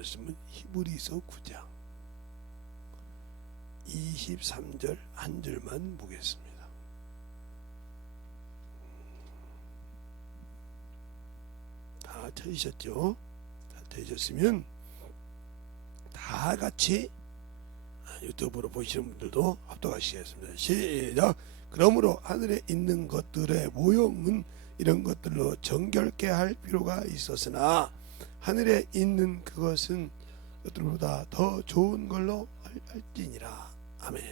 말씀은 히브리서 9장 23절 한 절만 보겠습니다. 다 찾으셨죠? 다 찾으셨으면 다 같이 유튜브로 보시는 분들도 합독하시겠습니다. 시작! 그러므로 하늘에 있는 것들의 모형은 이런 것들로 정결케 할 필요가 있었으나 하늘에 있는 그것은 것들보다 더 좋은 걸로 할지니라. 아멘.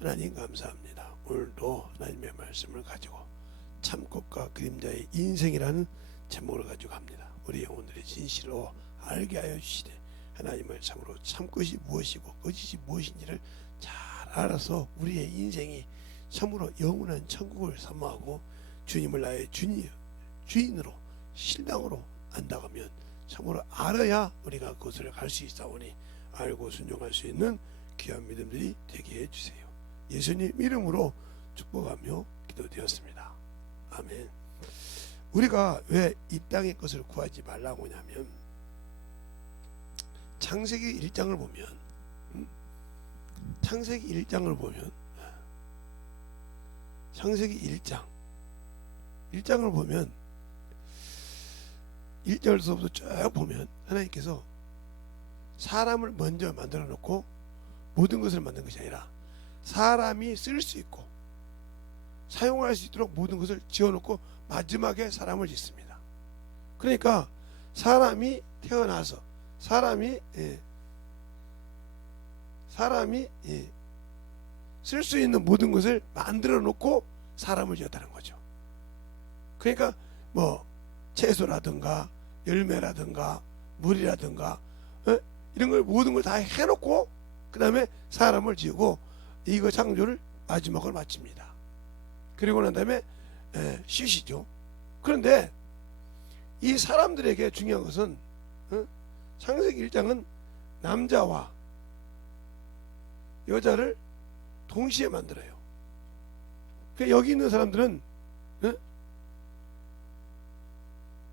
하나님 감사합니다. 오늘도 하나님의 말씀을 가지고 참꽃과 그림자의 인생이라는 제목을 가지고 갑니다. 우리 영혼들의 진실로 알게 하여 주시되 하나님을 참으로 참것이 무엇이고 거짓이 무엇인지를 잘 알아서 우리의 인생이 참으로 영원한 천국을 사모하고 주님을 나의 주인으로 신랑으로 안다가면 참으로 알아야 우리가 그곳을 갈 수 있사오니 알고 순종할 수 있는 귀한 믿음들이 되게 해주세요. 예수님 이름으로 축복하며 기도되었습니다. 아멘. 우리가 왜 이 땅의 것을 구하지 말라고 하냐면 창세기 1장을 보면 창세기 1장을 보면 1절서부터 쭉 보면 하나님께서 사람을 먼저 만들어 놓고 모든 것을 만든 것이 아니라 사람이 쓸 수 있고 사용할 수 있도록 모든 것을 지어놓고 마지막에 사람을 짓습니다. 그러니까 사람이 태어나서 사람이 쓸 수 있는 모든 것을 만들어 놓고 사람을 지었다는 거죠. 그러니까 뭐 채소라든가 열매라든가 물이라든가 이런 걸 모든 걸 다 해놓고 그 다음에 사람을 지으고 이거 창조를 마지막으로 마칩니다. 그리고 난 다음에 쉬시죠. 그런데 이 사람들에게 중요한 것은 창세기 1장은 남자와 여자를 동시에 만들어요. 여기 있는 사람들은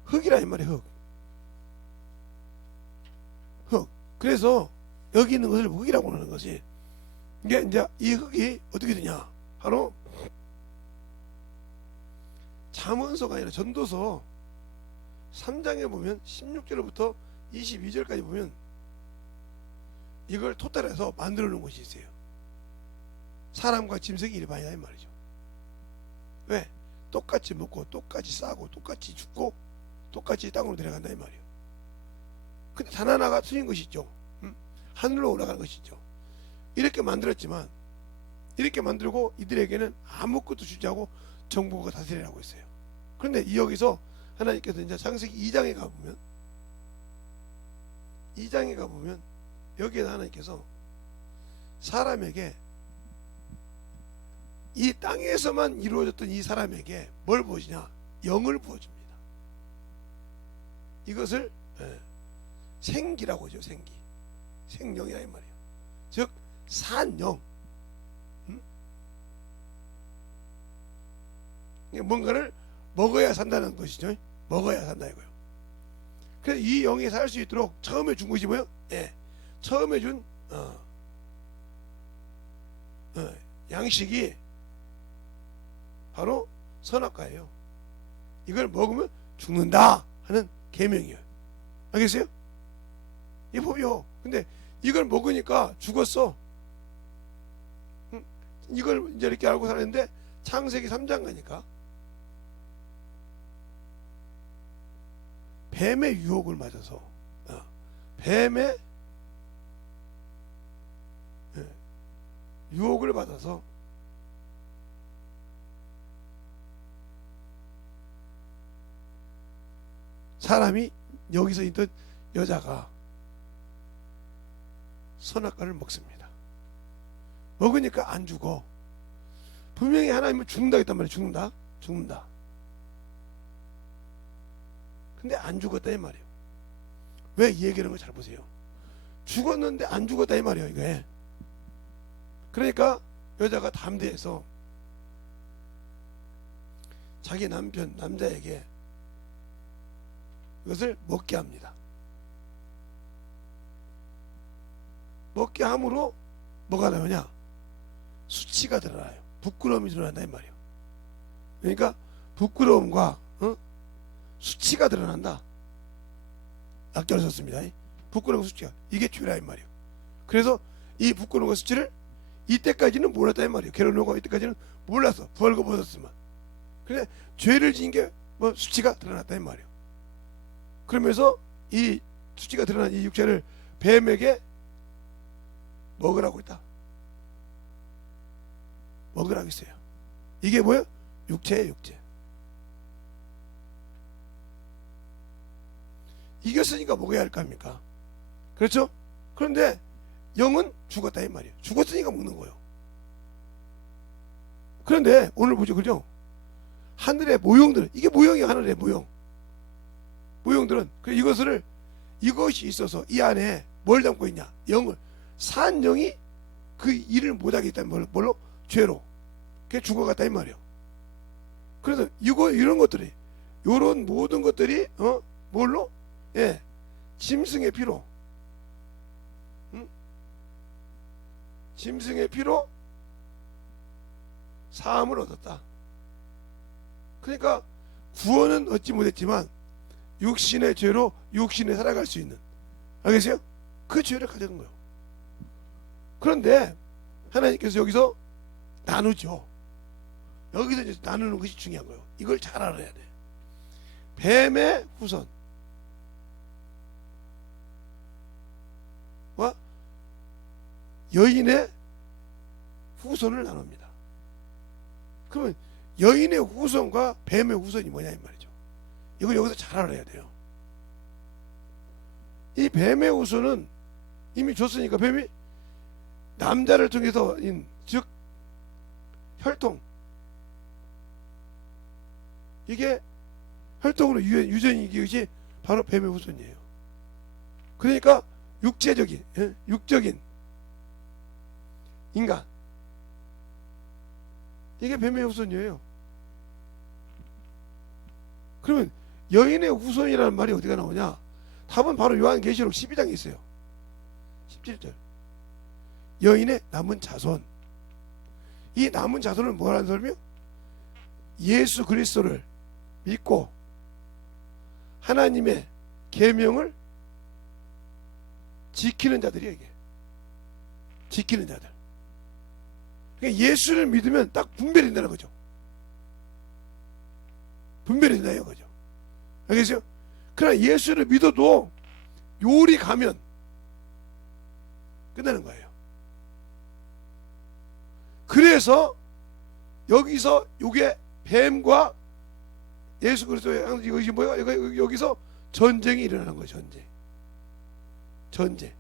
흙이라 이 말이에요. 흙. 그래서 여기 있는 것을 흙이라고 하는 것이 이게 이제 이 흙이 어떻게 되냐? 바로 잠언서가 아니라 전도서 3장에 보면 16절부터 22절까지 보면 이걸 토탈해서 만들어 놓은 것이 있어요. 사람과 짐승이 일반이다 이 말이죠. 왜? 똑같이 먹고 똑같이 싸고 똑같이 죽고 똑같이 땅으로 내려간다 이 말이에요. 근데 단 하나가 틀린 것이 있죠. 하늘로 올라가는 것이 있죠. 이렇게 만들었지만 이렇게 만들고 이들에게는 아무것도 주지 않고 정복과 다스리라고 했어요. 그런데 여기서 하나님께서 이제 창세기 2장에 가보면 여기에 하나님께서 사람에게 이 땅에서만 이루어졌던 이 사람에게 뭘 부어주냐? 영을 부어줍니다. 이것을 생기라고 하죠. 생령이라 이 말이에요. 즉 산영. 뭔가를 먹어야 산다는 것이죠. 먹어야 산다 이거요. 그래서 이 영이 살 수 있도록 처음에 준 것이 뭐예요? 처음에 준 양식이 바로 선악과예요. 이걸 먹으면 죽는다 하는 계명이에요. 알겠어요? 이 법이요. 근데 이걸 먹으니까 죽었어. 이걸 이제 이렇게 알고 살았는데 창세기 3장 가니까 뱀의 유혹을 맞아서 뱀의 유혹을 받아서 사람이 여기서 있던 여자가 선악과를 먹습니다. 먹으니까 안 죽어. 분명히 하나님은 죽는다 했단 말이에요. 죽는다. 근데 안 죽었다 이 말이에요. 왜 이 얘기하는 걸 잘 보세요. 죽었는데 안 죽었다 이 말이에요. 이게. 그러니까 여자가 담대해서 자기 남자에게 이것을 먹게 합니다. 먹게 함으로 뭐가 나오냐? 수치가 드러나요. 부끄러움이 드러난다 이 말이에요. 그러니까 부끄러움과 수치가 드러난다. 약자를 썼습니다. 부끄러움과 수치가 이게 죄라 이 말이에요. 그래서 이 부끄러움과 수치를 이때까지는 몰랐다 이 말이에요. 게르노가 이때까지는 몰랐어. 벌거벗었으면. 그래 죄를 지은 게 뭐 수치가 드러났다 이 말이에요. 그러면서 이 수치가 드러난 이 육체를 뱀에게 먹으라고 했다. 먹으라고 했어요. 이게 뭐예요? 육체예요, 육체. 이겼으니까 먹어야 할 거 아닙니까? 그렇죠? 그런데 영은 죽었다 이 말이에요. 죽었으니까 먹는 거예요. 그런데 오늘 보죠, 그죠? 하늘의 모형들, 이게 모형이에요. 하늘의 모형. 모형들은 이것이 있어서 이 안에 뭘 담고 있냐? 영을. 산 영이 그 일을 못하게 있다는 뭘로? 죄로. 그게 죽어갔다 이 말이에요. 그래서 이런 것들이, 요런 모든 것들이 뭘로? 예, 짐승의 피로. 짐승의 피로 사함을 얻었다. 그러니까 구원은 얻지 못했지만 육신의 죄로 육신에 살아갈 수 있는, 알겠어요? 그 죄를 가져간 거예요. 그런데 하나님께서 여기서 나누죠. 여기서 이제 나누는 것이 중요한 거예요. 이걸 잘 알아야 돼. 뱀의 후손과 여인의 후손을 나눕니다. 그러면 여인의 후손과 뱀의 후손이 뭐냐 이 말이죠. 이걸 여기서 잘 알아야 돼요. 이 뱀의 후손은 이미 줬으니까 뱀이 남자를 통해서 즉 혈통, 이게 혈통으로 유전이 이것이 바로 뱀의 후손이에요. 그러니까 육적인 인간, 이게 뱀의 후손이에요. 그러면 여인의 후손이라는 말이 어디가 나오냐? 답은 바로 요한계시록 12장에 있어요. 17절. 여인의 남은 자손. 이 남은 자손은 뭐라는 소리며? 예수 그리스도를 믿고 하나님의 계명을 지키는 자들이에요. 이게 지키는 자들. 그러니까 예수를 믿으면 딱 분별이 된다는 거죠. 분별이 된다는 거죠. 알겠어요? 그러나 예수를 믿어도 요리 가면 끝나는 거예요. 그래서 여기서 요게 뱀과 예수 그리스도의 이것이 뭐야? 여기서 전쟁이 일어나는 거예요. 전쟁.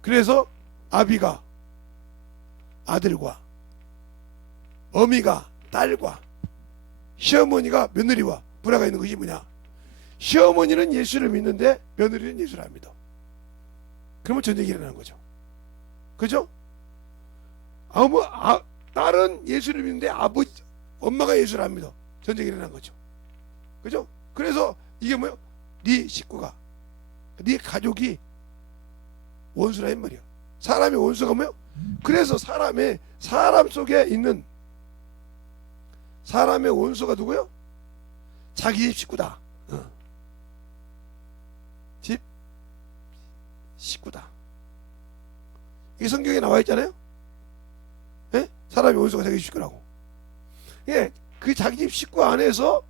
그래서 아비가 아들과 어미가 딸과 시어머니가 며느리와 불화가 있는 것이 뭐냐? 시어머니는 예수를 믿는데 며느리는 예수를 안 믿어. 그러면 전쟁이 일어나는 거죠. 그죠? 딸은 예수를 믿는데 엄마가 예수를 안 믿어. 전쟁이 일어나는 거죠. 그죠? 그래서 이게 뭐예요? 네 식구가, 네 가족이 원수라 이 말이야. 사람의 원수가 뭐예요? 그래서 사람 속에 있는 사람의 원수가 누구요? 자기 집 식구다. 집 식구다. 이게 성경에 나와 있잖아요. 예? 사람의 원수가 자기 집 식구라고. 예, 그 자기 집 식구 안에서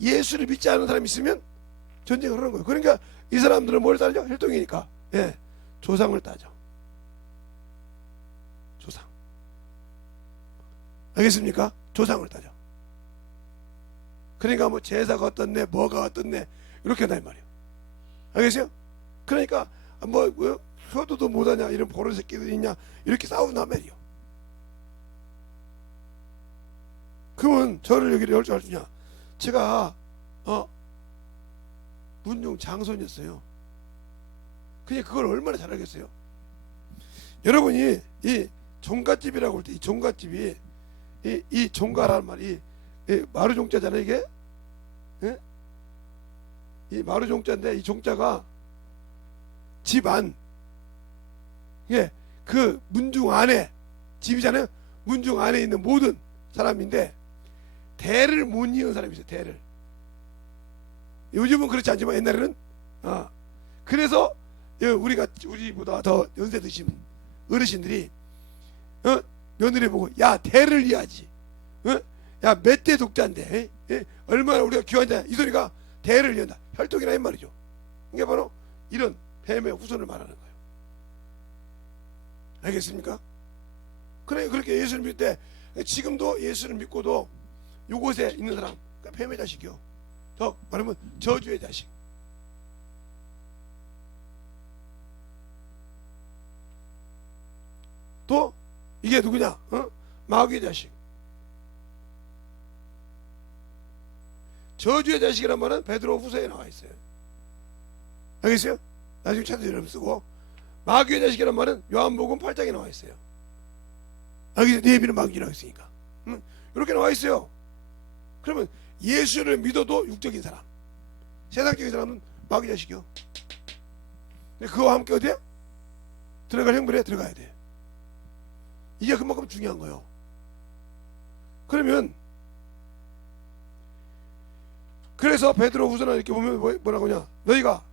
예수를 믿지 않는 사람이 있으면 전쟁을 하는 거예요. 그러니까 이 사람들은 뭘 따져? 혈통이니까. 예, 조상을 따져. 조상. 알겠습니까? 조상을 따져. 그러니까 뭐 제사가 어떻네, 뭐가 어떻네, 이렇게 한다 이 말이에요. 알겠어요? 그러니까 뭐 효도도 못하냐, 이런 버릇 새끼들 있냐, 이렇게 싸운단 말이에요. 그러면 저를 여기를 열 줄 알 수 있냐? 제가 문중 장손이었어요. 그냥 그걸 얼마나 잘 알겠어요. 여러분이 이 종갓집이라고 할 때 이 종갓집이 이 종가라는 말이 마루종자잖아요. 이게 예? 이 마루종자인데 이 종자가 집안, 이게 그 문중 안에 집이잖아요. 문중 안에 있는 모든 사람인데 대를 못 이은 사람이 있어요. 대를. 요즘은 그렇지 않지만 옛날에는 그래서 우리보다 더 연세 드신 어르신들이 며느리 보고 야 대를 이어야지. 야 몇 대 독자인데 얼마나 우리가 귀한 자야. 이 소리가 대를 이은다. 혈통이라 이 말이죠. 이게 바로 이런 뱀의 후손을 말하는 거예요. 알겠습니까? 그래 그렇게 예수를 믿을 때 지금도 예수를 믿고도 이곳에 있는 사람 그러니까 뱀의 자식이요. 더 말하면 저주의 자식. 또 이게 누구냐? 마귀의 자식. 저주의 자식이란 말은 베드로 후서에 나와 있어요. 알겠어요? 나중에 찾아서 쓰고 마귀의 자식이란 말은 요한복음 8장에 나와 있어요. 알겠어요? 네비는 마귀라고 했으니까. 이렇게 나와 있어요. 그러면 예수를 믿어도 육적인 사람, 세상적인 사람은 마귀 자식이요. 그와 함께 어디에? 들어갈 형벌에 들어가야 돼. 이게 그만큼 중요한 거예요. 그러면 그래서 베드로 후서나 이렇게 보면 뭐라고 하냐? 너희가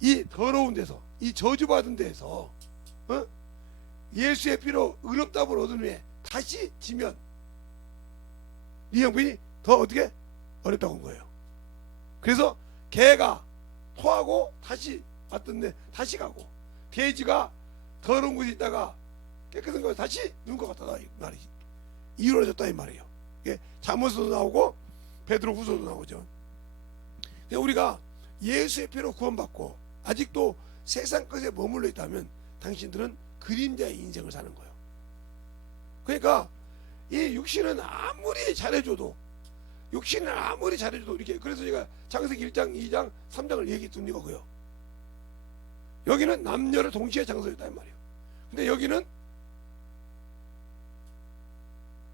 이 더러운 데서 이 저주받은 데에서 예수의 피로 의롭다함을 얻은 후에 다시 지면 이 형편이 더 어떻게 어렵다고 한 거예요. 그래서 개가 토하고 다시 왔던데 다시 가고 돼지가 더러운 곳에 있다가 깨끗한 곳에 다시 누운 것 같다 이 말이지. 이루어졌다 이 말이에요. 이게 잠언서도 나오고 베드로 후서도 나오죠. 우리가 예수의 피로 구원받고 아직도 세상 것에 머물러 있다면 당신들은 그림자의 인생을 사는 거예요. 그러니까 이 육신은 아무리 잘해줘도 이렇게 그래서 제가 창세기 1장, 2장, 3장을 얘기했던 이유가 그요. 여기는 남녀를 동시에 창조했다 이 말이에요. 근데 여기는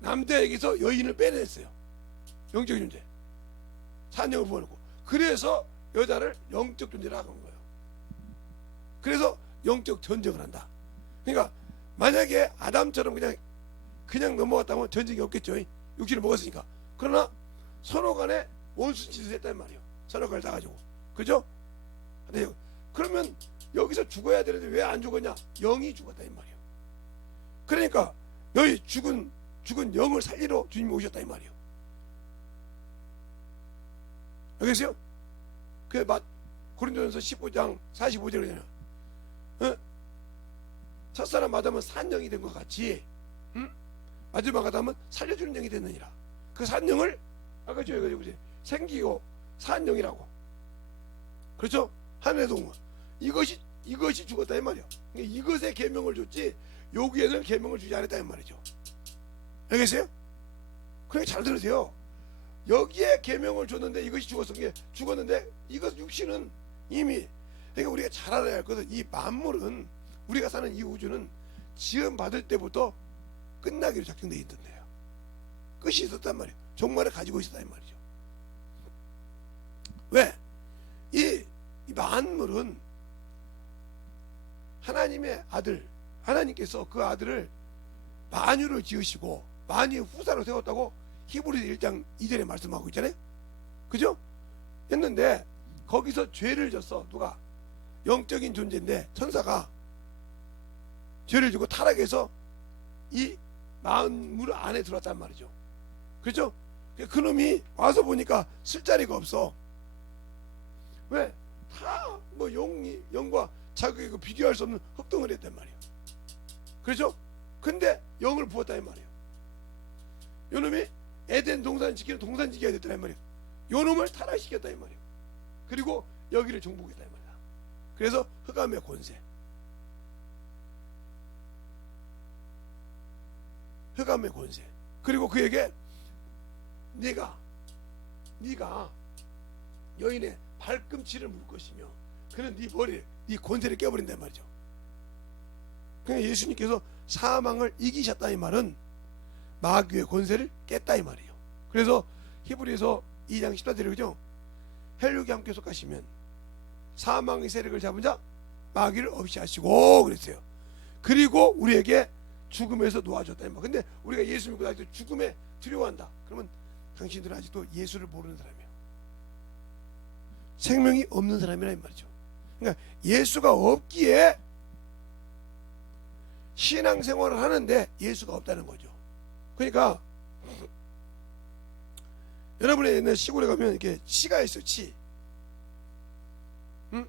남자에게서 여인을 빼냈어요. 영적인 존재. 산영을 부어놓고. 그래서 여자를 영적 존재로 하는 거예요. 그래서 영적 전쟁을 한다. 그러니까 만약에 아담처럼 그냥 넘어갔다면 전쟁이 없겠죠. 육신을 먹었으니까. 그러나 서로 간에 원수짓을 했단 말이에요. 서로 간에 다 가지고. 그죠? 근데 그러면 여기서 죽어야 되는데 왜 안 죽었냐? 영이 죽었다 이 말이에요. 그러니까 너희 죽은 영을 살리러 주님이 오셨다 이 말이에요. 알겠어요? 그 고린도전서 15장 45절이잖아요. 첫사람 아담은 산영이 된 것 같이 마지막 아담은 살려주는 영이 됐느니라. 그 산영을 아까 저희가 생기고 산영이라고. 그렇죠? 하늘의 동물. 이것이 죽었다 이 말이야. 이것에 계명을 줬지 여기에는 계명을 주지 않았다 이 말이죠. 알겠어요? 그러니까 잘 들으세요. 여기에 계명을 줬는데 이것이 죽었는데 이것 육신은 이미 그러니까 우리가 잘 알아야 할 것은 이 만물은 우리가 사는 이 우주는 지음 받을 때부터 끝나기로 작정되어 있던데요. 끝이 있었단 말이에요. 종말을 가지고 있었단 말이죠. 왜? 이 만물은 하나님의 아들, 하나님께서 그 아들을 만유를 지으시고 만유의 후사로 세웠다고 히브리서 1장 2절에 말씀하고 있잖아요. 그죠? 했는데 거기서 죄를 졌어. 누가? 영적인 존재인데 천사가 죄를 지고 타락해서 이 만물 안에 들어왔단 말이죠. 그렇죠? 그놈이 와서 보니까 쓸 자리가 없어. 왜? 다 뭐 영과 자기가 비교할 수 없는 흑동을 했단 말이에요. 그렇죠? 근데 영을 부었다 이 말이에요. 요놈이 에덴 동산 지키는 동산지기가 됐다 이 말이에요. 요놈을 타락시켰다 이 말이에요. 그리고 여기를 정복했다 이 말이야. 그래서 흑암의 권세. 흑암의 권세. 그리고 그에게 네가 여인의 발꿈치를 물 것이며 그는 네 머리를 네 권세를 깨버린단 말이죠. 그러니까 예수님께서 사망을 이기셨다 이 말은 마귀의 권세를 깼다 이 말이에요. 그래서 히브리서 2장 14절에 그죠? 혈육이 함께 속하시면 사망의 세력을 잡은 자 마귀를 없이 하시고 그랬어요. 그리고 우리에게 죽음에서 놓아줬다. 근데 우리가 예수 믿고 아직도 죽음에 두려워한다. 그러면 당신들은 아직도 예수를 모르는 사람이에요. 생명이 없는 사람이라 이 말이죠. 그러니까 예수가 없기에 신앙생활을 하는데 예수가 없다는 거죠. 그러니까 여러분의 옛날 시골에 가면 이렇게 치가 있어, 치. 응?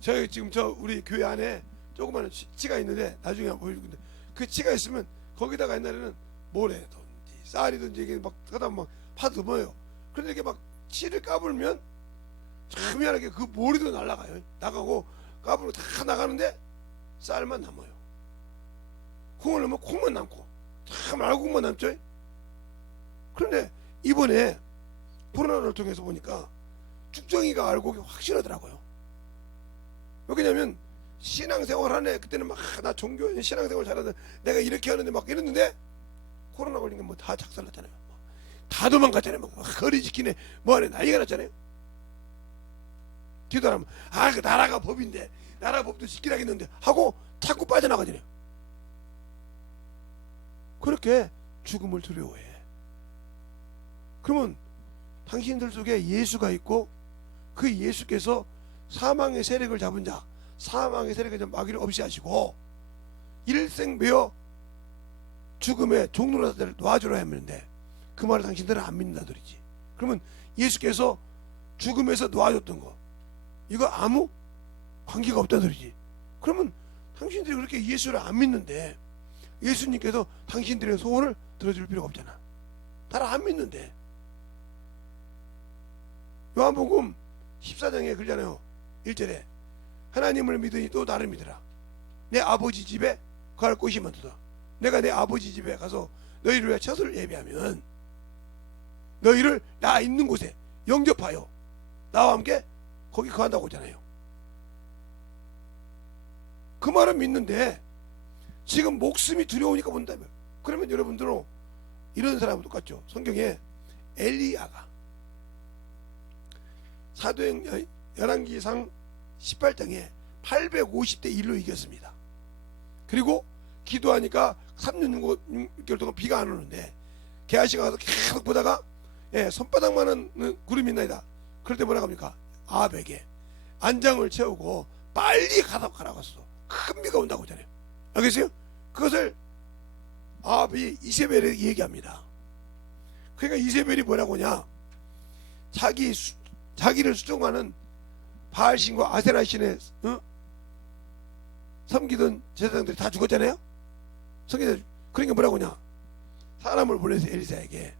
저희 지금 우리 교회 안에 조그마한 치가 있는데 나중에 한번 보여주는데 그 치가 있으면 거기다가 옛날에는 모래든지 쌀이든지 이게 막 하다 막 파도 모여요. 그런데 이렇게 막 치를 까불면 참 미안하게 그 모래도 날아가요. 나가고 까불고 다 나가는데 쌀만 남아요. 콩을 넣으면 콩만 남고 참 알곡만 남죠. 그런데 이번에 코로나를 통해서 보니까 죽정이가 알곡이 확실하더라고요. 왜냐면 신앙생활 하네. 그때는 막 나 종교 신앙생활 잘하는 내가 이렇게 하는데 막 이랬는데 코로나 걸린 게 뭐 다 작살났잖아요. 다 도망갔잖아요. 막 거리 지키네 뭐하네 난리가 났잖아요. 뒤돌아보면 그 나라가 법인데 나라 법도 지키라겠는데 하고 자꾸 빠져나가잖아요. 그렇게 죽음을 두려워해. 그러면 당신들 속에 예수가 있고 그 예수께서 사망의 세력을 잡은 자, 사망의 세력을 좀 마귀를 없이 하시고 일생매어 죽음의 종로라들 놔주라 했는데 그 말을 당신들은 안 믿는다더리지. 그러면 예수께서 죽음에서 놓아줬던 거 이거 아무 관계가 없다더리지. 그러면 당신들이 그렇게 예수를 안 믿는데 예수님께서 당신들의 소원을 들어줄 필요가 없잖아. 나를 안 믿는데. 요한복음 14장에 그러잖아요. 1절에 하나님을 믿으니 또 나를 믿으라. 내 아버지 집에 거할 곳이 많도다. 내가 내 아버지 집에 가서 너희를 위해 처소를 예비하면 너희를 나 있는 곳에 영접하여 나와 함께 거기 거한다고 하잖아요. 그 말은 믿는데 지금 목숨이 두려우니까 본다며. 그러면 여러분들은 이런 사람은 똑같죠. 성경에 엘리야가 사도행 열왕기상 18장에 850대 1로 이겼습니다. 그리고 기도하니까 3년 6개월 동안 비가 안 오는데 게하시가 가서 계속 보다가 손바닥만한 구름이 있나이다. 그럴 때 뭐라고 합니까? 아합에게 안장을 채우고 빨리 가라고 했어. 큰 비가 온다고 하잖아요. 알겠어요? 그것을 아합이 이세벨에게 얘기합니다. 그러니까 이세벨이 뭐라고 하냐? 자기를 수종하는 바알신과 아세라신에 섬기던 제사장들이 다 죽었잖아요. 그러니까 뭐라고 하냐? 사람을 보내서 엘리사에게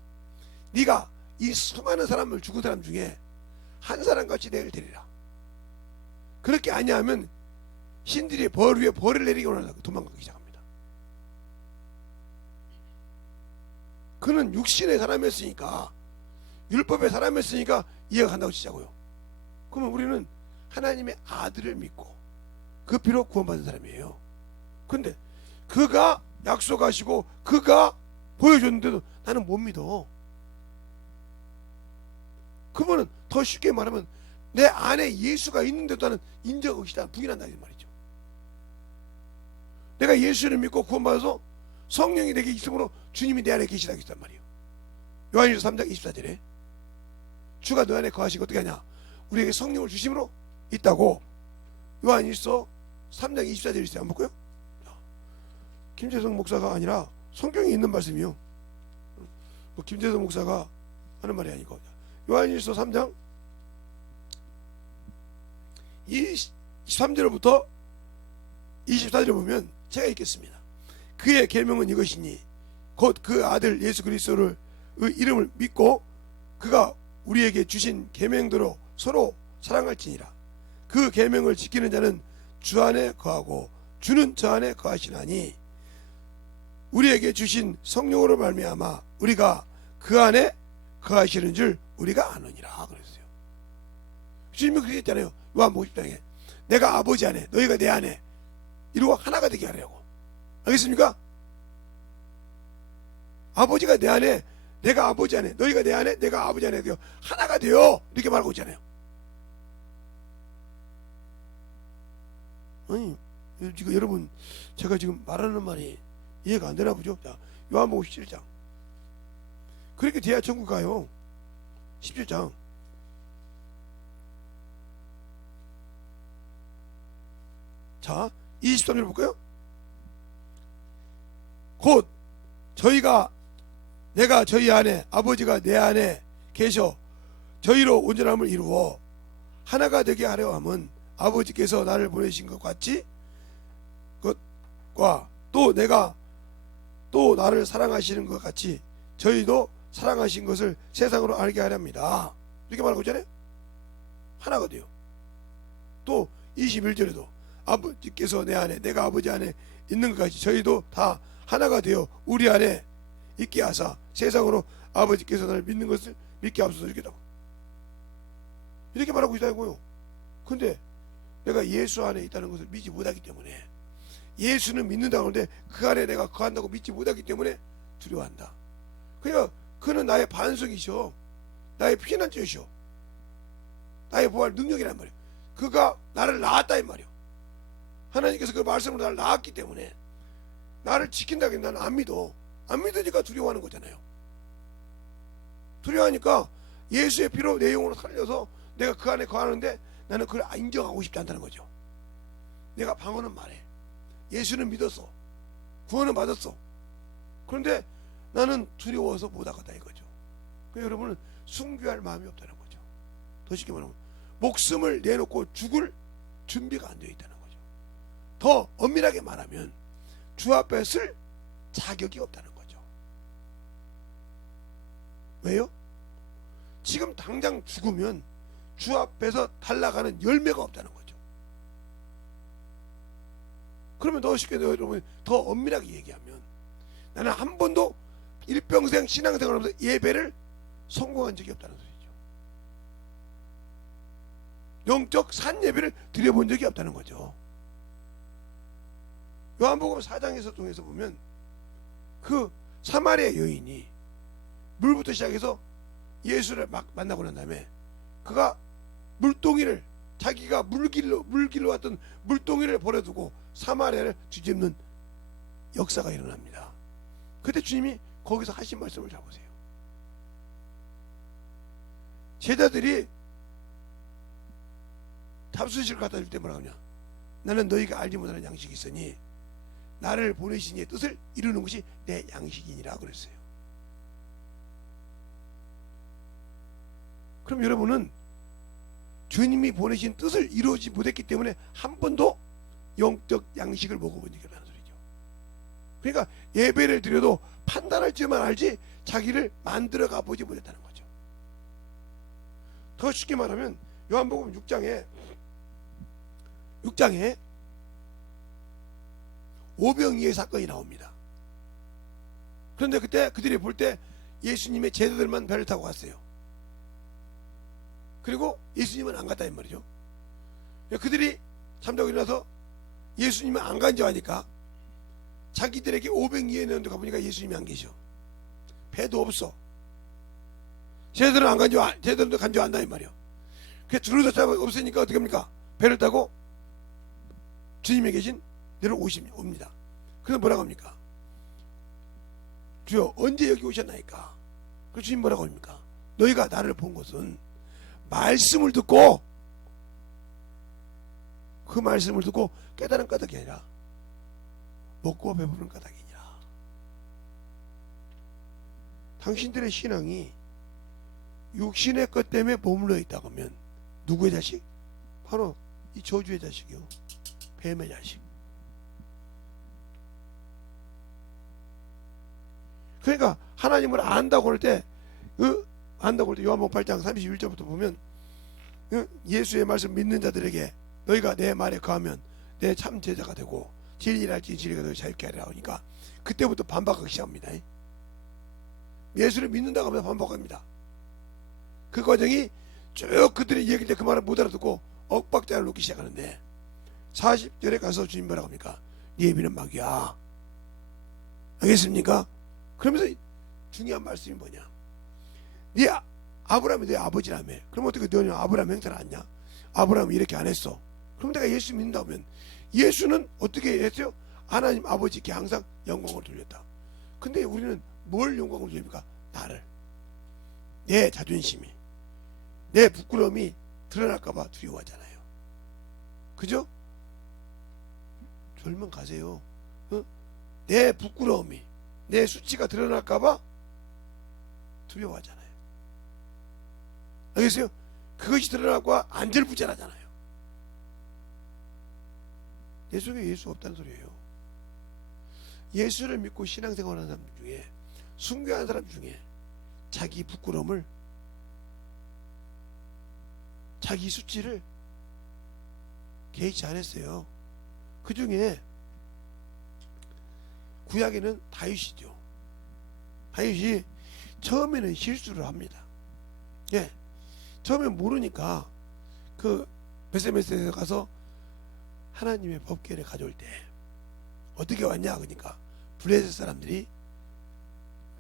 네가 이 수많은 사람을 죽은 사람 중에 한 사람같이 내를 데리라. 그렇게 아니하면 신들이 벌 위에 벌을 내리게 원하려고 도망가기 시작합니다. 그는 육신의 사람이었으니까 율법의 사람이었으니까 이해가 간다고 치자고요. 그러면 우리는 하나님의 아들을 믿고 그 피로 구원받은 사람이에요. 근데 그가 약속하시고 그가 보여줬는데도 나는 못 믿어. 그러면 더 쉽게 말하면 내 안에 예수가 있는데도 나는 인정 없이다 부인한다 이 말이죠. 내가 예수를 믿고 구원받아서 성령이 내게 있으므로 주님이 내 안에 계시다 했단 말이에요. 요한일서 3장 24절에 주가 너 안에 거하시고 어떻게 하냐? 우리에게 성령을 주심으로 있다고 요한일서 3장 24절에 있어요. 안 볼까요? 김재성 목사가 아니라 성경에 있는 말씀이요. 김재성 목사가 하는 말이 아니고 요한일서 3장 23절부터 24절을 보면 제가 읽겠습니다. 그의 계명은 이것이니 곧 그 아들 예수 그리스도를 이름을 믿고 그가 우리에게 주신 계명대로 서로 사랑할지니라. 그 계명을 지키는 자는 주 안에 거하고 주는 저 안에 거하시나니 우리에게 주신 성령으로 말미암아 우리가 그 안에 거하시는 줄 우리가 아느니라 그랬어요. 주님이 그렇게 했잖아요. 요한복음 10장에 내가 아버지 안에 너희가 내 안에 이루어 하나가 되게 하려고. 알겠습니까? 아버지가 내 안에 내가 아버지 안에 너희가 내 안에 내가 아버지 안에 되어 하나가 되어 이렇게 말하고 있잖아요. 아니 지금 여러분 제가 지금 말하는 말이 이해가 안 되나 보죠? 자, 요한복음 17장. 그렇게 돼야 천국 가요. 17장. 자, 23절 볼까요? 곧 내가 저희 안에, 아버지가 내 안에 계셔 저희로 온전함을 이루어 하나가 되게 하려 함은 아버지께서 나를 보내신 것 같이 것과 또 내가 또 나를 사랑하시는 것 같이 저희도 사랑하신 것을 세상으로 알게 하렵니다. 이렇게 말하고 있잖아요. 하나가 돼요. 또 21절에도 아버지께서 내 안에 내가 아버지 안에 있는 것 같이 저희도 다 하나가 되어 우리 안에 있게 하사 세상으로 아버지께서 나를 믿는 것을 믿게 하소서. 이렇게 말하고 있다고요. 근데 내가 예수 안에 있다는 것을 믿지 못하기 때문에, 예수는 믿는다고 하는데 그 안에 내가 거한다고 믿지 못하기 때문에 두려워한다. 그러니까 그는 나의 반석이셔, 나의 피난처이셔, 나의 부활 능력이란 말이야. 그가 나를 낳았다 이 말이야. 하나님께서 그 말씀으로 나를 낳았기 때문에 나를 지킨다고 나는 안 믿어. 안 믿으니까 두려워하는 거잖아요. 두려워하니까 예수의 피로 내 영혼을 살려서 내가 그 안에 거하는데 나는 그걸 인정하고 싶지 않다는 거죠. 내가 방언은 말해, 예수는 믿었어, 구원은 받았어. 그런데 나는 두려워서 못하겠다 이거죠. 그러니까 여러분은 순교할 마음이 없다는 거죠. 더 쉽게 말하면 목숨을 내놓고 죽을 준비가 안 되어 있다는 거죠. 더 엄밀하게 말하면 주 앞에 쓸 자격이 없다는 거죠. 왜요? 지금 당장 죽으면 주 앞에서 달라가는 열매가 없다는 거죠. 그러면 더 쉽게 여러분 더 엄밀하게 얘기하면 나는 한 번도 일평생 신앙생활하면서 예배를 성공한 적이 없다는 소리죠. 영적 산예배를 드려본 적이 없다는 거죠. 요한복음 4장에서 통해서 보면 그 사마리아 여인이 물부터 시작해서 예수를 막 만나고 난 다음에 그가 물동이를, 자기가 물길로 왔던 물동이를 버려두고 사마리아를 뒤집는 역사가 일어납니다. 그때 주님이 거기서 하신 말씀을 잘 보세요. 제자들이 잡수실 갖다 줄 때 뭐라고 하냐, 나는 너희가 알지 못하는 양식이 있으니 나를 보내신 이의 뜻을 이루는 것이 내 양식이니라 그랬어요. 그럼 여러분은 주님이 보내신 뜻을 이루지 못했기 때문에 한 번도 영적 양식을 먹어본 적이 없다는 소리죠. 그러니까 예배를 드려도 판단할 줄만 알지 자기를 만들어가 보지 못했다는 거죠. 더 쉽게 말하면 요한복음 6장에 오병이의 사건이 나옵니다. 그런데 그때 그들이 볼 때 예수님의 제자들만 배를 타고 갔어요. 그리고 예수님은 안 갔다 이 말이죠. 그들이 잠자고 일어나서 예수님은 안 간 줄 아니까 자기들에게 500이에 있는데 가보니까 예수님이 안 계셔. 배도 없어. 제자들도 간 줄 안다 이 말이요. 그래서 둘러서 없으니까 어떻게 합니까? 배를 타고 주님이 계신 데로 옵니다. 그래서 뭐라고 합니까? 주여 언제 여기 오셨나이까? 그 주님 뭐라고 합니까? 너희가 나를 본 것은 말씀을 듣고, 그 말씀을 듣고 깨달은 까닭이 아니라 먹고 배부른 까닭이니라. 당신들의 신앙이 육신의 것 때문에 머물러 있다고 하면 누구의 자식? 바로 이 저주의 자식이요, 뱀의 자식. 그러니까 하나님을 안다고 할 때 요한복음 8장 31절부터 보면 예수의 말씀 믿는 자들에게 너희가 내 말에 거하면 내 참 제자가 되고 진리를 알지 진리가 너희 자유케 하리라 하니까 그때부터 반박하기 시작합니다. 예수를 믿는다고 하면 반박합니다. 그 과정이 쭉 그들이 얘기할 때 그 말을 못 알아듣고 엇박자를 놓기 시작하는데 40절에 가서 주님 뭐라고 합니까? 네 예비는 마귀야. 알겠습니까? 그러면서 중요한 말씀이 뭐냐? 네 아브라함이 내 아버지라며. 그럼 어떻게 너는 아브라함 행사를 안냐? 아브라함이 이렇게 안 했어. 그럼 내가 예수 믿는다면 예수는 어떻게 했어요? 하나님 아버지께 항상 영광을 돌렸다. 근데 우리는 뭘 영광을 돌립니까? 나를, 내 자존심이, 내 부끄러움이 드러날까봐 두려워하잖아요. 그죠? 졸면 가세요. 어? 내 부끄러움이, 내 수치가 드러날까봐 두려워하잖아요. 알겠어요? 그것이 드러나고 안절부절하잖아요. 내 속에 예수 없다는 소리예요. 예수를 믿고 신앙생활하는 사람 중에, 순교하는 사람 중에 자기 부끄러움을, 자기 수치를 개의치 않았어요. 그 중에 구약에는 다윗이죠. 다윗이 처음에는 실수를 합니다. 예, 처음에 모르니까 그 베세메스에 가서 하나님의 법궤를 가져올 때 어떻게 왔냐? 그러니까 블레셋 사람들이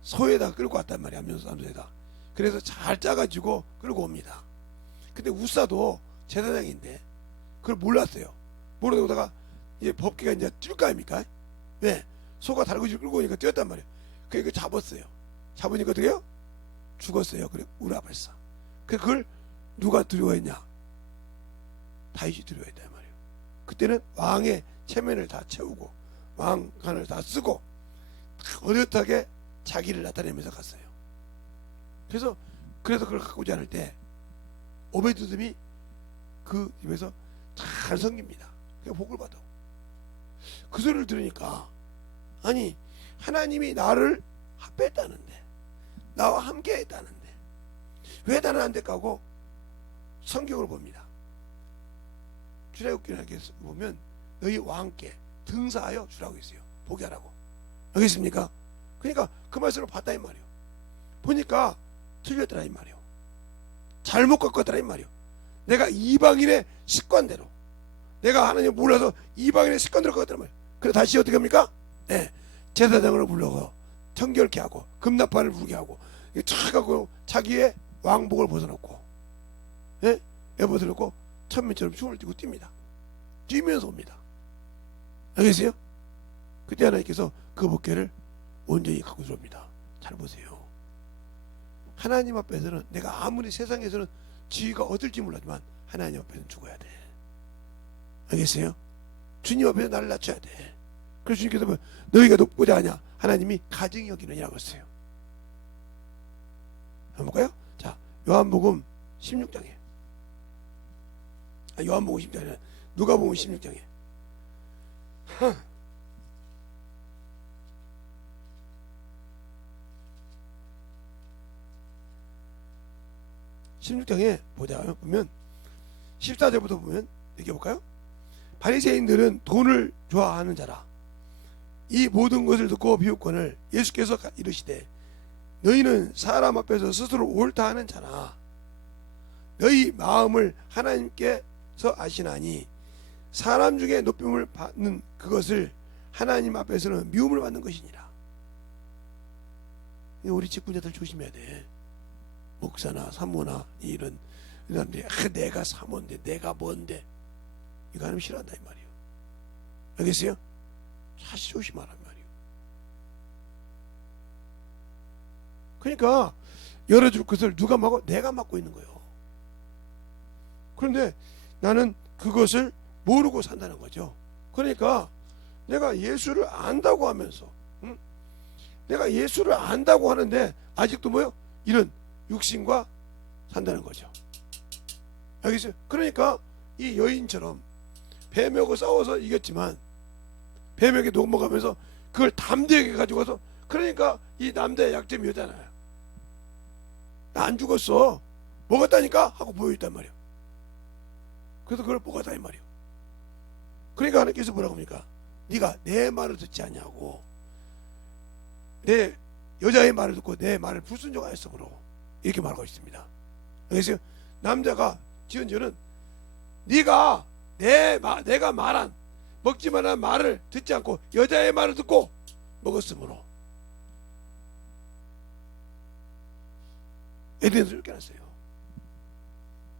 소에다 끌고 왔단 말이야. 암면소에다. 그래서 잘 짜가지고 끌고 옵니다. 근데 우사도 제사장인데 그걸 몰랐어요. 모르다가 이제 법궤가 이제 뛸 거 아닙니까? 왜? 소가 달구지 끌고 오니까 뛰었단 말이에요. 그러니까 잡았어요. 잡으니까 어떻게 해요? 죽었어요. 그래, 우라발사. 그걸 누가 두려워했냐? 다윗이 두려워했단 말이에요. 그때는 왕의 체면을 다 채우고 왕관을 다 쓰고 어엿하게 자기를 나타내면서 갔어요. 그래서 그걸 갖고지 않을 때 오베드돔이 그 집에서 잘 섬깁니다. 그러니까 복을 받아. 그 소리를 들으니까, 아니 하나님이 나를 합했다는데, 나와 함께 했다는데 왜 나는 안 될까 하고 성경을 봅니다. 출애굽기를 보면 너희 왕께 등사하여 주라고 했어요. 보게 하라고. 알겠습니까? 그러니까 그 말씀을 봤다 이 말이에요. 보니까 틀렸더라 이 말이에요. 잘못 갖고 왔더라 이 말이에요. 내가 이방인의 습관대로, 내가 하나님 몰라서 이방인의 습관대로 갖고 왔단 말이에요. 그래 다시 어떻게 합니까? 네, 제사장을 불러서 청결케 하고 금나팔을 불게 하고 촥 하고 자기의 왕복을 벗어놓고, 예? 벗어놓고 천민처럼 춤을 뛰고 뜁니다. 뛰면서 옵니다. 알겠어요? 그때 하나님께서 그 법궤를 온전히 갖고 들어옵니다. 잘 보세요. 하나님 앞에서는 내가 아무리 세상에서는 지위가 어떨지 몰라지만 하나님 앞에서는 죽어야 돼. 알겠어요? 주님 앞에서 나를 낮춰야 돼. 그래서 주님께서 뭐 너희가 높고자 하냐? 하나님이 가증히 여기느냐고 했어요. 한번 볼까요? 자, 요한복음 16장에, 요한복음 16장에, 누가복음 16장에 16장에 보면 14절부터 보면 이렇게 볼까요? 바리새인들은 돈을 좋아하는 자라. 이 모든 것을 듣고 비웃거늘 예수께서 이르시되 너희는 사람 앞에서 스스로 옳다 하는 자라. 너희 마음을 하나님께서 아시나니 사람 중에 높임을 받는 그것을 하나님 앞에서는 미움을 받는 것이니라. 우리 직분자들 조심해야 돼. 목사나 사모나 이런 사람들이 내가 사모인데 내가 뭔데 이거 하면 싫어한다 이 말이에요. 알겠어요? 사실 조심하란 말이에요. 그러니까 열어줄 것을 누가 맡고? 내가 맡고 있는 거예요. 그런데 나는 그것을 모르고 산다는 거죠. 그러니까 내가 예수를 안다고 하면서, 응? 내가 예수를 안다고 하는데 아직도 뭐요? 이런 육신과 산다는 거죠. 알겠어요? 그러니까 이 여인처럼 뱀하고 싸워서 이겼지만 뱀에게 넘어가면서 그걸 담대하게 가지고 와서, 그러니까 이 남자의 약점이 여자잖아요. 나 안 죽었어, 먹었다니까 하고 보여줬단 말이에요. 그래서 그걸 먹었다 이 말이에요. 그러니까 하나님께서 뭐라고 합니까? 네가 내 말을 듣지 않냐고, 내 여자의 말을 듣고 내 말을 불순종하였으므로 이렇게 말하고 있습니다. 알겠어요? 남자가 지은 죄는 네가 내가 말한 먹지 말라는 말을 듣지 않고 여자의 말을 듣고 먹었으므로 에덴에서 쫓겨났어요.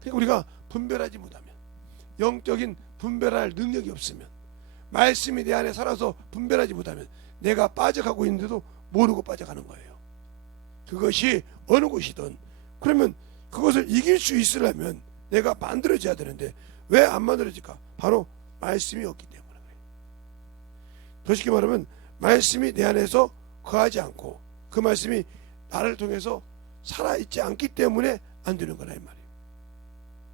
그러니까 우리가 분별하지 못하면, 영적인 분별할 능력이 없으면, 말씀이 내 안에 살아서 분별하지 못하면 내가 빠져가고 있는데도 모르고 빠져가는 거예요. 그것이 어느 곳이든. 그러면 그것을 이길 수 있으려면 내가 만들어져야 되는데 왜 안 만들어질까? 바로 말씀이 없기 때문에 그래요. 더 쉽게 말하면 말씀이 내 안에서 거하지 않고 그 말씀이 나를 통해서 살아있지 않기 때문에 안 되는 거라 이 말이에요.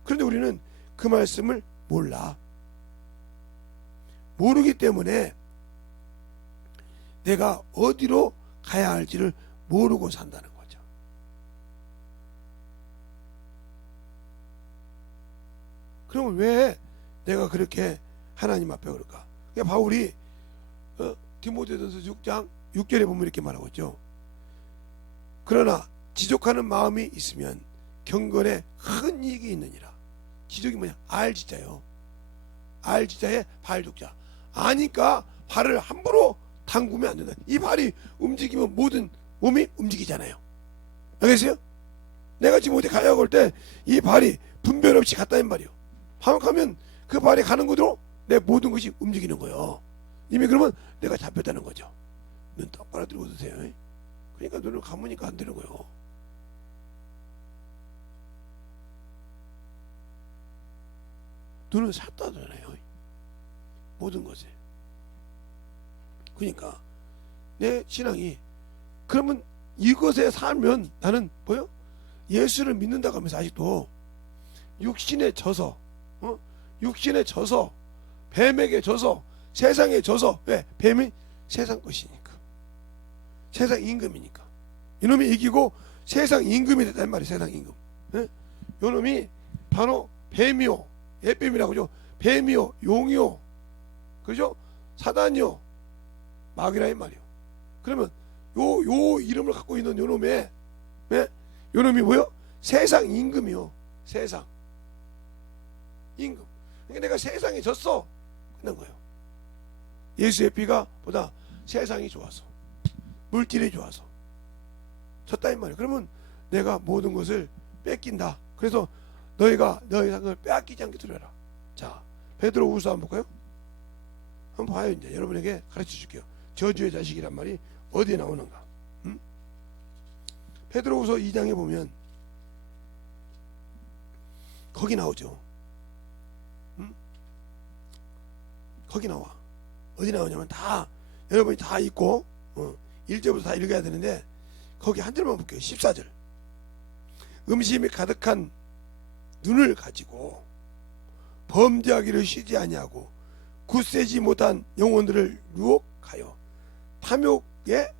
그런데 우리는 그 말씀을 몰라. 모르기 때문에 내가 어디로 가야 할지를 모르고 산다는 거죠. 그러면 왜 내가 그렇게 하나님 앞에 그럴까? 그러니까 바울이 디모데전서 6장 6절에 보면 이렇게 말하고 있죠. 그러나 지족하는 마음이 있으면 경건에 큰 이익이 있느니라. 지족이 뭐냐? 알지자요. 알지자의 발족자. 아니까 발을 함부로 담그면 안 된다. 이 발이 움직이면 모든 몸이 움직이잖아요. 알겠어요? 내가 지금 어디 가려고 할 때 이 발이 분별 없이 갔다는 말이에요. 하면 그 발이 가는 곳으로 내 모든 것이 움직이는 거예요. 이미 그러면 내가 잡혔다는 거죠. 눈 똑바로 들고 드세요. 그러니까 눈을 감으니까 안 되는 거예요. 눈은 샀다잖아요. 모든 것에. 그러니까 내 신앙이 그러면 이것에 살면 나는 뭐요? 예수를 믿는다고 하면서 아직도 육신에 져서 육신에 져서 뱀에게 져서 세상에 져서 왜? 뱀이 세상 것이니까 세상 임금이니까 이놈이 이기고 세상 임금이 됐단 말이에요. 세상 임금. 예? 이놈이 바로 뱀이요 옛뱀이라고 하죠. 뱀이요 용이요 그죠? 사단이요 마귀라 이 말이요. 그러면 요 이름을 갖고 있는 요놈의 예? 요놈이 뭐요? 세상 임금이요. 세상 임금. 그러니까 내가 세상에 졌어. 끝난 거예요. 예수의 피가 보다 세상이 좋아서 물질이 좋아서 졌다 이 말이에요. 그러면 내가 모든 것을 뺏긴다. 그래서 너희가 너희 상을 빼앗기지 않게 두려라. 자, 베드로후서 한번 볼까요? 한번 봐요. 이제 여러분에게 가르쳐 줄게요. 저주의 자식이란 말이 어디에 나오는가? 베드로후서 2장에 보면 거기 나오죠. 거기 나와. 어디 나오냐면 다 여러분이 다 읽고 1절부터 다 읽어야 되는데 거기 한 절만 볼게요. 14절. 음심이 가득한 눈을 가지고 범죄하기를 쉬지 아니하고 굳세지 못한 영혼들을 유혹하여 탐욕에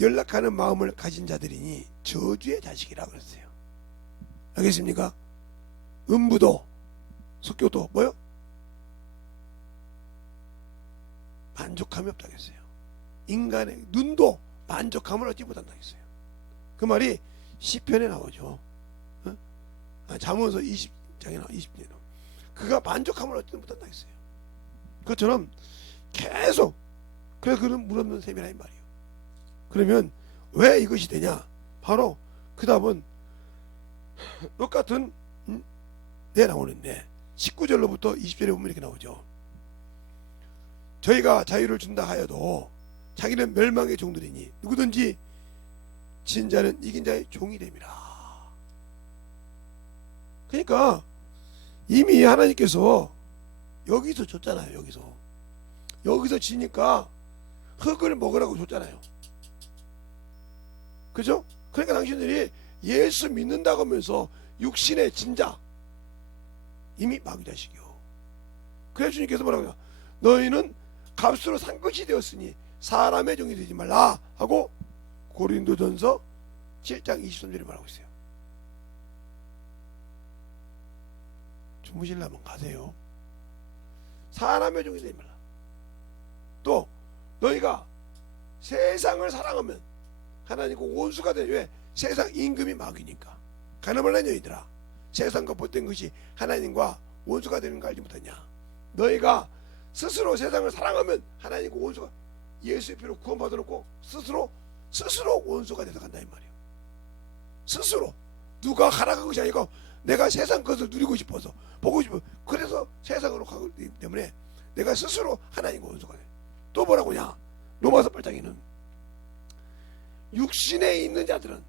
연락하는 마음을 가진 자들이니 저주의 자식이라 그랬어요. 알겠습니까? 음부도 속교도 뭐요? 만족함이 없다고 했어요. 인간의 눈도 만족함을 얻지 못한다고 했어요. 그 말이 시편에 나오죠. 잠언서 20장에 나와 20장에 나와. 그가 만족함을 얻지 못한다고 했어요. 그것처럼 계속 그래서 그는 물없는 셈이라 이 말이에요. 그러면 왜 이것이 되냐? 바로 그 답은 똑같은 내 나오는데 19절로부터 20절에 보면 이렇게 나오죠. 저희가 자유를 준다 하여도 자기는 멸망의 종들이니 누구든지 진 자는 이긴 자의 종이 됨이라. 그러니까 이미 하나님께서 여기서 줬잖아요. 여기서 지니까 흙을 먹으라고 줬잖아요. 그죠? 그러니까 당신들이 예수 믿는다고 하면서 육신의 진자 이미 마귀 자식이요. 그래서 주님께서 뭐라고 해요? 너희는 값으로 산 것이 되었으니 사람의 종이 되지 말라 하고 고린도전서 7장 23절에 말하고 있어요. 주무시려면 가세요. 사람의 종이 되지 말라. 또 너희가 세상을 사랑하면 하나님과 원수가 되니 왜? 세상 임금이 마귀니까. 가늠하는 너희들아 세상과 보탠 것이 하나님과 원수가 되는 거 알지 못하냐. 너희가 스스로 세상을 사랑하면 하나님과 원수가 예수의 피로 구원받아놓고 스스로 원수가 돼서 간다 이 말이에요. 스스로 누가 가라간 것이 아니고 내가 세상 것을 누리고 싶어서 보고 싶어 그래서 세상으로 가기 때문에 내가 스스로 하나님과 원수가 돼. 또 뭐라고냐? 로마서 8장에는 육신에 있는 자들은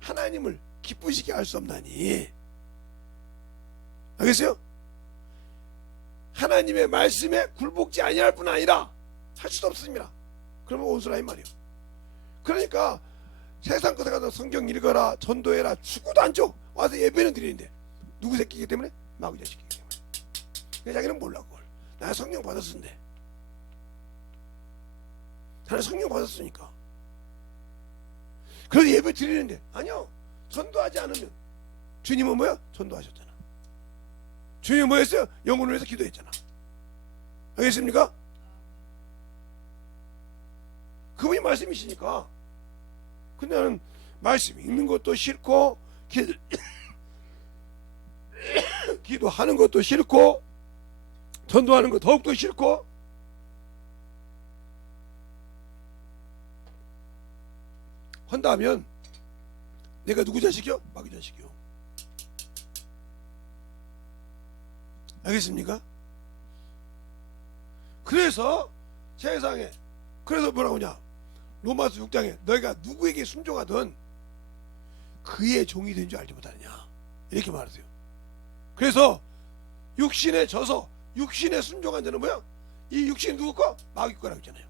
하나님을 기쁘시게 할 수 없나니, 알겠어요? 하나님의 말씀에 굴복지 아니할 뿐 아니라 할 수도 없습니다. 그러면 원수라 이 말이에요. 그러니까 세상 것에 가서 성경 읽어라, 전도해라, 죽어도 안 줘. 와서 예배는 드리는데 누구 새끼이기 때문에? 마귀 자식이기 때문에. 그 자기는 몰라 그걸. 나 성령 받았는데, 나는 성령 받았으니까. 그래서 예배 드리는데, 아니요, 전도하지 않으면. 주님은 뭐야? 전도하셨잖아. 주님은 뭐 했어요? 영혼을 위해서 기도했잖아. 알겠습니까? 그분이 말씀이시니까. 근데 나는 말씀 읽는 것도 싫고 기도하는 것도 싫고 전도하는 거 더욱더 싫고, 한다면 내가 누구 자식이요? 마귀 자식이요. 알겠습니까? 그래서 세상에, 그래서 뭐라고 하냐? 로마서 6장에 너희가 누구에게 순종하든 그의 종이 된 줄 알지 못하느냐, 이렇게 말하세요. 그래서 육신에 져서 육신에 순종한 자는 뭐야? 이 육신이 누구 거? 마귀 거라고 했잖아요.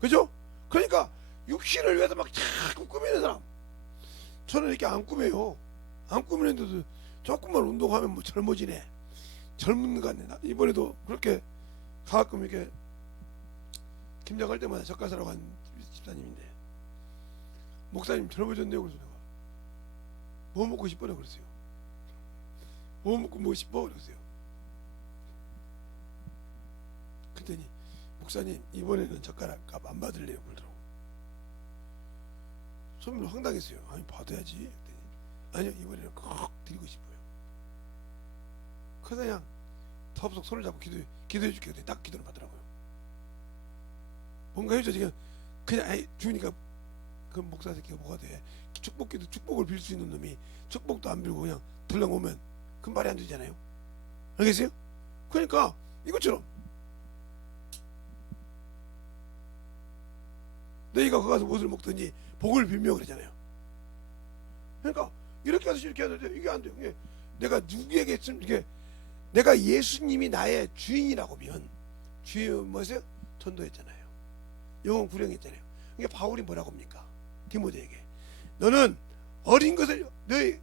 그죠? 그러니까 육신을 위해서 막 자꾸 꾸미는 사람, 저는 이렇게 안 꾸며요. 안 꾸미는데도 조금만 운동하면 뭐 젊어지네, 젊은 것 같네. 이번에도 그렇게 가끔 이렇게 김장 할 때마다 젓갈 사러 간 집사님인데, 목사님 젊어졌네요. 그래서 내가 뭐 먹고 싶어요? 그랬어요. 뭐 먹고 뭐 싶어? 그랬어요. 그랬더니 목사님 이번에는 젓가락 값 안 받을래요 그러더라고. 손님 황당했어요. 아니 받아야지. 그랬더니 아니요, 이번에는 꼭 드리고 싶어요. 그래서 그냥 덥석 손을 잡고 기도해 줄게. 딱 기도를 받더라고요. 뭔가 해줘. 지금 그냥 아이 주니까 그 목사 새끼가 뭐가 돼? 축복기도 축복을 빌 수 있는 놈이 축복도 안 빌고 그냥 들렁오면 그 말이 안 되잖아요. 알겠어요? 그러니까 이것처럼 너희가 거기 가서 무엇을 먹든지 복을 빌며 그러잖아요. 그러니까 이렇게 해서 이렇게 하는데 이게 안 돼요. 이게 내가 누구에게 이게 내가 예수님이 나의 주인이라고 하면, 주인 뭐였어요? 전도했잖아요. 영혼 구령했잖아요. 이게 바울이 뭐라고 합니까? 디모데에게 너는 어린 것을 너의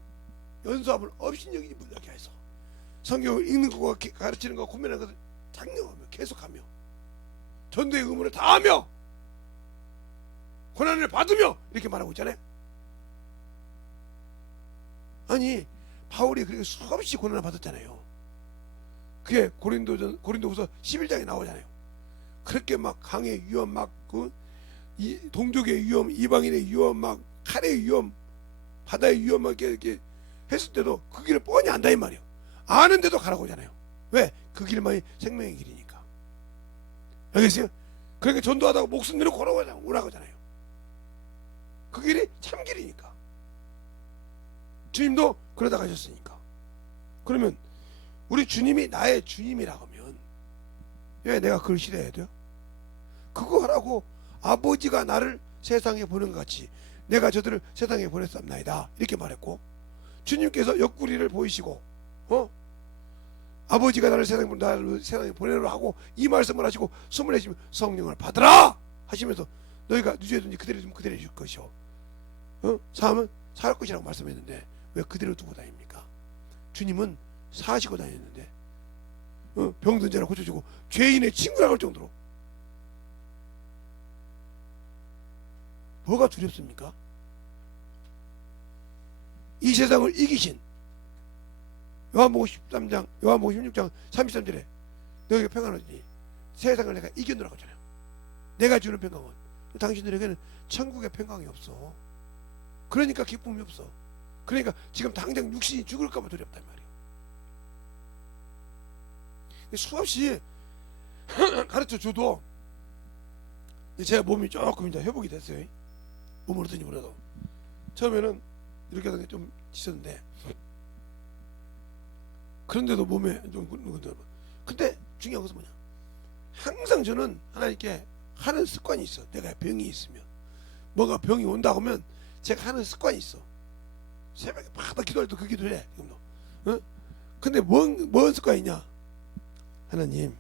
연수함을 업신여기지 못하게 해서 성경을 읽는 것과 가르치는 것과 고민하는 것을 장려하며 계속하며 전도의 의무를 다하며 고난을 받으며 이렇게 말하고 있잖아요. 아니 바울이 그렇게 수없이 고난을 받았잖아요. 그게 고린도후서 11장에 나오잖아요. 그렇게 막 강의 위험, 막 이 동족의 위험, 이방인의 위험, 막 칼의 위험, 바다의 위험, 막 이렇게 했을 때도 그 길을 뻔히 안다 이 말이에요. 아는데도 가라고 하잖아요. 왜? 그 길만이 생명의 길이니까. 알겠어요? 그러니까 전도하다가 목숨 내놓고 오라고 하잖아요. 그 길이 참 길이니까. 주님도 그러다 가셨으니까. 그러면 우리 주님이 나의 주님이라고 하면 왜 내가 그걸 싫어해야 돼요? 그거 하라고 아버지가 나를 세상에 보낸 것 같이 내가 저들을 세상에 보냈습나이다 이렇게 말했고, 주님께서 옆구리를 보이시고 아버지가 나를 세상에 보내려 하고 이 말씀을 하시고 숨을 내쉬며 성령을 받으라 하시면서 너희가 누구든지 그대로 좀 그대로 줄 것이요 사함은 사할 것이라고 말씀했는데 왜 그대로 두고 다닙니까? 주님은 사시고 다녔는데 병든 자를 고쳐주고 죄인의 친구라고 할 정도로 뭐가 두렵습니까? 이 세상을 이기신 요한복음 13장 요한복음 16장 33절에 너희가 평안하니 세상을 내가 이겨놓으라고 하잖아요. 내가 주는 평강은 당신들에게는 천국의 평강이 없어. 그러니까 기쁨이 없어. 그러니까 지금 당장 육신이 죽을까 봐 두렵단 말이에요. 수없이 가르쳐줘도 제 몸이 조금 이제 회복이 됐어요. 몸을 어떤지 몰라도 처음에는 이렇게 하는 게 좀 지쳤는데 그런데도 몸에 좀 근데 중요한 것은 뭐냐? 항상 저는 하나님께 하는 습관이 있어. 내가 병이 있으면 뭐가 병이 온다 하면 제가 하는 습관이 있어. 새벽에 막 기도할 때 그 기도를 해. 어? 근데 뭔 습관이냐? 하나님,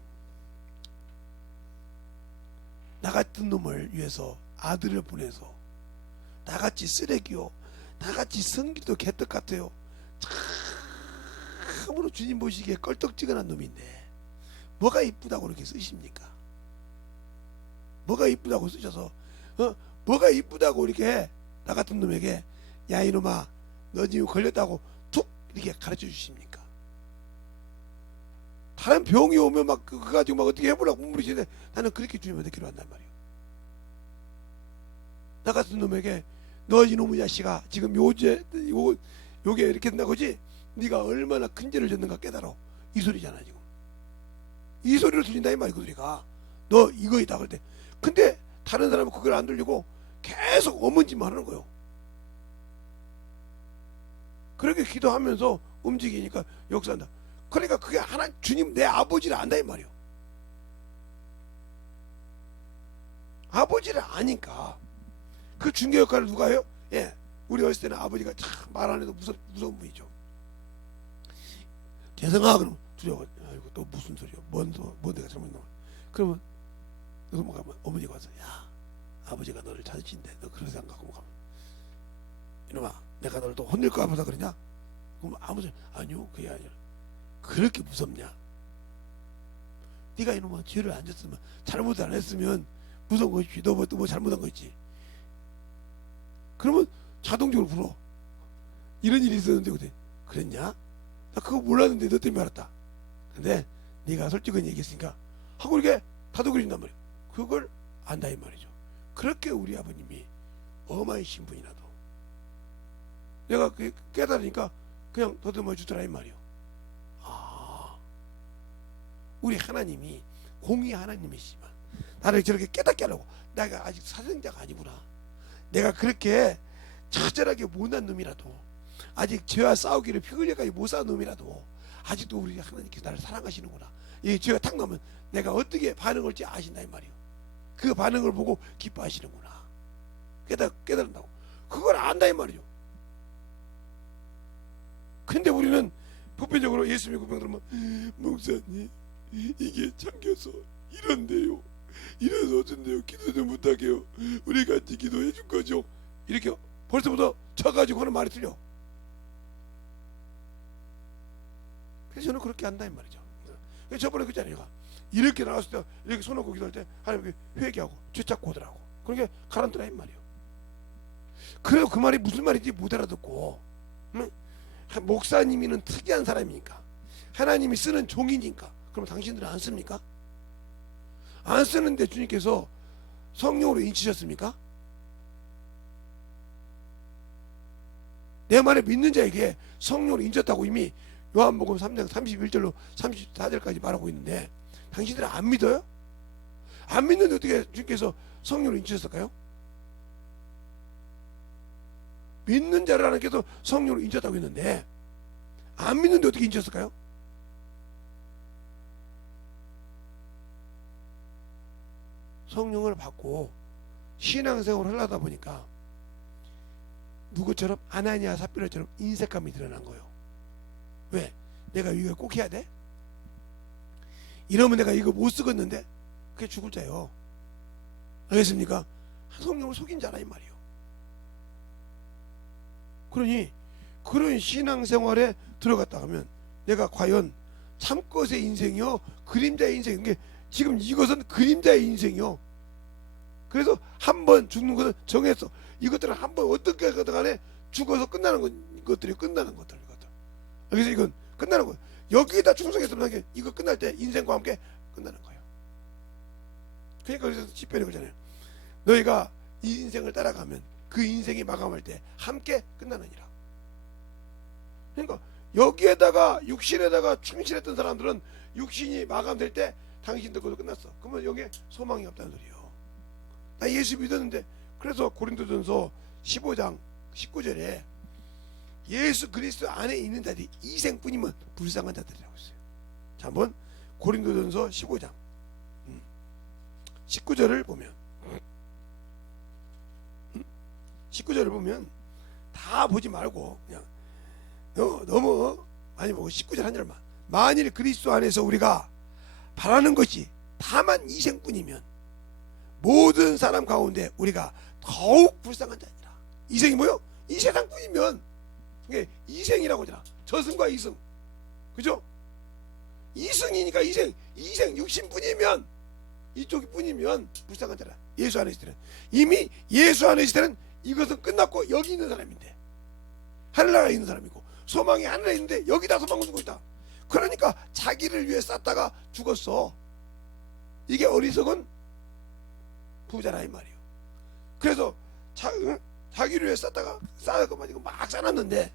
나 같은 놈을 위해서 아들을 보내서 나같이 쓰레기요, 나같이 성기도 개떡 같아요, 참으로 주님 보시기에 껄떡지근한 놈인데 뭐가 이쁘다고 그렇게 쓰십니까? 뭐가 이쁘다고 쓰셔서 뭐가 이쁘다고 이렇게 나 같은 놈에게 야 이놈아 너 지금 걸렸다고 툭 이렇게 가르쳐 주십니까? 다른 병이 오면 막 그거 가지고 막 어떻게 해보려고 몸부리시는데 나는 그렇게 주님한테 기도한단 말이에요. 나 같은 놈에게 너 이놈의 자식아 지금 요게 이렇게 된다 그지? 네가 얼마나 큰 죄를 졌는가 깨달아. 이 소리잖아 지금. 이 소리를 들린다 이 말이야. 그 소리가 너 이거이다 그럴 때. 근데 다른 사람은 그걸 안 들리고 계속 어문짓만 하는 거예요. 그렇게 기도하면서 움직이니까 역사한다. 그러니까 그게 하나 주님 내 아버지를 안다 이 말이에요. 아버지를 아니까 그 중개 역할을 누가 해요? 예, 우리 어렸을 때는 아버지가 참 말 안 해도 무서운 분이죠. 대성아 그러면 두려워. 아이고 또 무슨 소리야? 뭔 내가 잘못했나? 그러면 넘어가면 어머니가 와서 야 아버지가 너를 찾으신대. 너 그런 생각 갖고 가면 이놈아 내가 너를 또 혼낼까 봐서 그러냐? 그럼 아무 소리 아니요 그게 아니라 그렇게 무섭냐? 네가 이놈아 죄를 안 졌으면 잘못 안 했으면 무서운 것이지. 너 뭐 잘못한 거 있지. 그러면 자동적으로 불어. 이런 일이 있었는데 그때 그랬냐? 나 그거 몰랐는데 너 때문에 알았다. 근데 네가 솔직히 얘기했으니까 하고 이렇게 다독여준단 말이야. 그걸 안다 이 말이죠. 그렇게 우리 아버님이 어마이신 분이라도 내가 깨달으니까 그냥 더듬어 주더라 이 말이요. 아, 우리 하나님이 공의 하나님이시지만 나를 저렇게 깨닫게 하려고. 내가 아직 사생자가 아니구나. 내가 그렇게 처절하게 못난 놈이라도 아직 죄와 싸우기를 피 흘려까지 못 싸운 놈이라도 아직도 우리 하나님께서 나를 사랑하시는구나. 이 죄가 탁 나면 내가 어떻게 반응할지 아신다 이 말이요. 그 반응을 보고 기뻐하시는구나. 깨달은다고. 그걸 안다 이 말이죠. 근데 우리는 보편적으로 예수 믿고 병 들으면 목사님 이게 참겨서 이런데요, 이래서 어쩐데요, 기도 좀 부탁해요, 우리 같이 기도해 줄 거죠, 이렇게 벌써부터 쳐가지고 하는 말이 틀려. 그래서 저는 그렇게 한다 이 말이죠. 그래서 저번에 그랬잖아요. 이렇게 나왔을 때 이렇게 손 놓고 기도할 때 하나님께 회개하고 죄 찾고 오더라고. 그러니까 가라앉더라 이 말이에요. 그래도 그 말이 무슨 말인지 못 알아듣고, 응? 목사님이는 특이한 사람이니까 하나님이 쓰는 종이니까 그럼 당신들은 안 씁니까? 안 쓰는데 주님께서 성령으로 인치셨습니까? 내 말에 믿는 자에게 성령으로 인쳤다고 이미 요한복음 3장 31절로 34절까지 말하고 있는데 당신들은 안 믿어요? 안 믿는데 어떻게 주님께서 성령으로 인치셨을까요? 믿는 자를 하나님께서 성령으로 인쳤다고 했는데 안 믿는데 어떻게 인쳤을까요? 성령을 받고 신앙생활을 하려다 보니까 누구처럼 아나니아 삽비라처럼 인색감이 드러난 거예요. 왜? 내가 이거 꼭 해야 돼? 이러면 내가 이거 못 쓰겠는데? 그게 죽을 자요. 알겠습니까? 성령을 속인 자라 이 말이에요. 그러니 그런 신앙생활에 들어갔다 하면 내가 과연 참것의 인생이요 그림자의 인생인 게 지금 이것은 그림자의 인생이요. 그래서 한 번 죽는 것은 정했어. 이것들은 한 번 어떻게 하든 간에 죽어서 끝나는 것들이 끝나는 것들. 그래서 이건 끝나는 거예요. 여기에다 충성했으면 이거 끝날 때 인생과 함께 끝나는 거예요. 그러니까 그래서 시편에 그러잖아요. 너희가 이 인생을 따라가면 그 인생이 마감할 때 함께 끝나느니라. 그러니까 여기에다가 육신에다가 충실했던 사람들은 육신이 마감될 때 당신들 것도 끝났어. 그러면 여기에 소망이 없다는 소리예요. 나 예수 믿었는데. 그래서 고린도전서 15장 19절에 예수 그리스도 안에 있는 자들이 이생뿐이면 불쌍한 자들이라고 했어요. 자, 한번 고린도전서 15장 19절을 보면 19절을 보면 다 보지 말고 그냥 너무 많이 보고 19절 한 절만. 만일 그리스도 안에서 우리가 바라는 것이 다만 이생뿐이면 모든 사람 가운데 우리가 더욱 불쌍한 자니라. 이생이 뭐요? 이 세상뿐이면 이게 이생이라고 하잖아. 저승과 이승, 그죠? 이승이니까 이생 육신뿐이면, 이쪽 뿐이면 불쌍한 자라. 예수 안에 있을 때는, 이미 예수 안에 있을 때는 이것은 끝났고 여기 있는 사람인데, 하늘나라에 있는 사람이고 소망이 하늘에 있는데 여기다 소망을 두고 있다. 그러니까 자기를 위해 쌌다가 죽었어. 이게 어리석은 부자라 이 말이에요. 그래서 자기를 위해 쌌다가 쌓아가지고 막 쌓았는데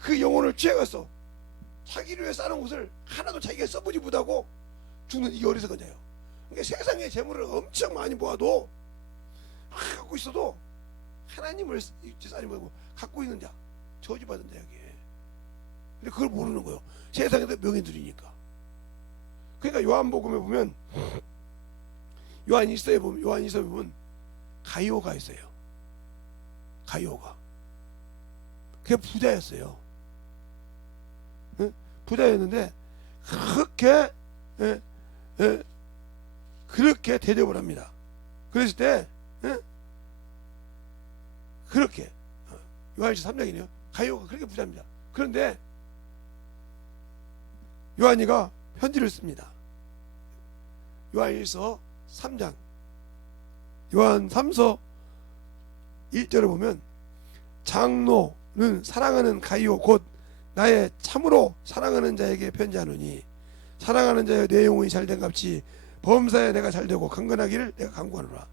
그 영혼을 취해갔어. 자기를 위해 쌓는 것을 하나도 자기가 써보지 못하고 죽는 이게 어리석은 자예요. 그러니까 세상의 재물을 엄청 많이 모아도 갖고 있어도 하나님을 쌓지 말고 갖고 있는 자, 저주받은 자야 이게. 근데 그걸 모르는 거예요. 세상에서 명예들이니까. 그러니까 요한복음에 보면 요한일서에 보면 가이오가 있어요. 가이오가. 그게 부자였어요. 응? 부자였는데 그렇게 대접을 합니다. 그랬을 때 그렇게 요한일서 3장이네요. 가이오가 그렇게 부자입니다. 그런데 요한이가 편지를 씁니다. 요한일서 3장 요한 3서 1절을 보면 장로는 사랑하는 가이오 곧 나의 참으로 사랑하는 자에게 편지하노니 사랑하는 자여 내 영혼이 잘된 값이 범사에 내가 잘되고 강건하기를 내가 간구하노라.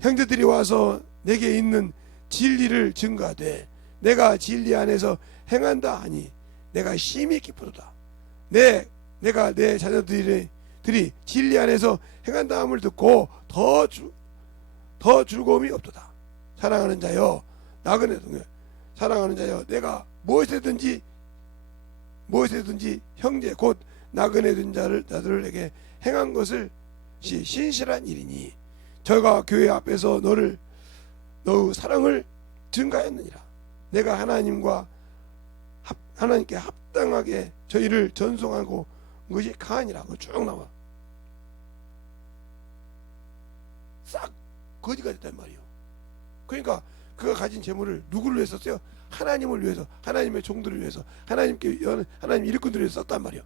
형제들이 와서 내게 있는 진리를 증거하되 내가 진리 안에서 행한다 하니 내가 심히 기쁘도다. 내가 내 자녀들이 진리 안에서 행한다 함을 듣고 더 즐거움이 없도다. 사랑하는 자여 사랑하는 자여 내가 무엇이든지 형제 곧 나그네 된 자들에게 행한 것을 신실한 일이니 저가 교회 앞에서 너의 사랑을 증가했느니라. 내가 하나님께 합당하게 저희를 전송하고 것이 가하니라. 쭉 나와. 싹 거지가 됐단 말이에요. 그러니까 그가 가진 재물을 누구를 위해서 썼어요? 하나님을 위해서, 하나님의 종들을 위해서, 하나님 일꾼들을 위해서 썼단 말이에요.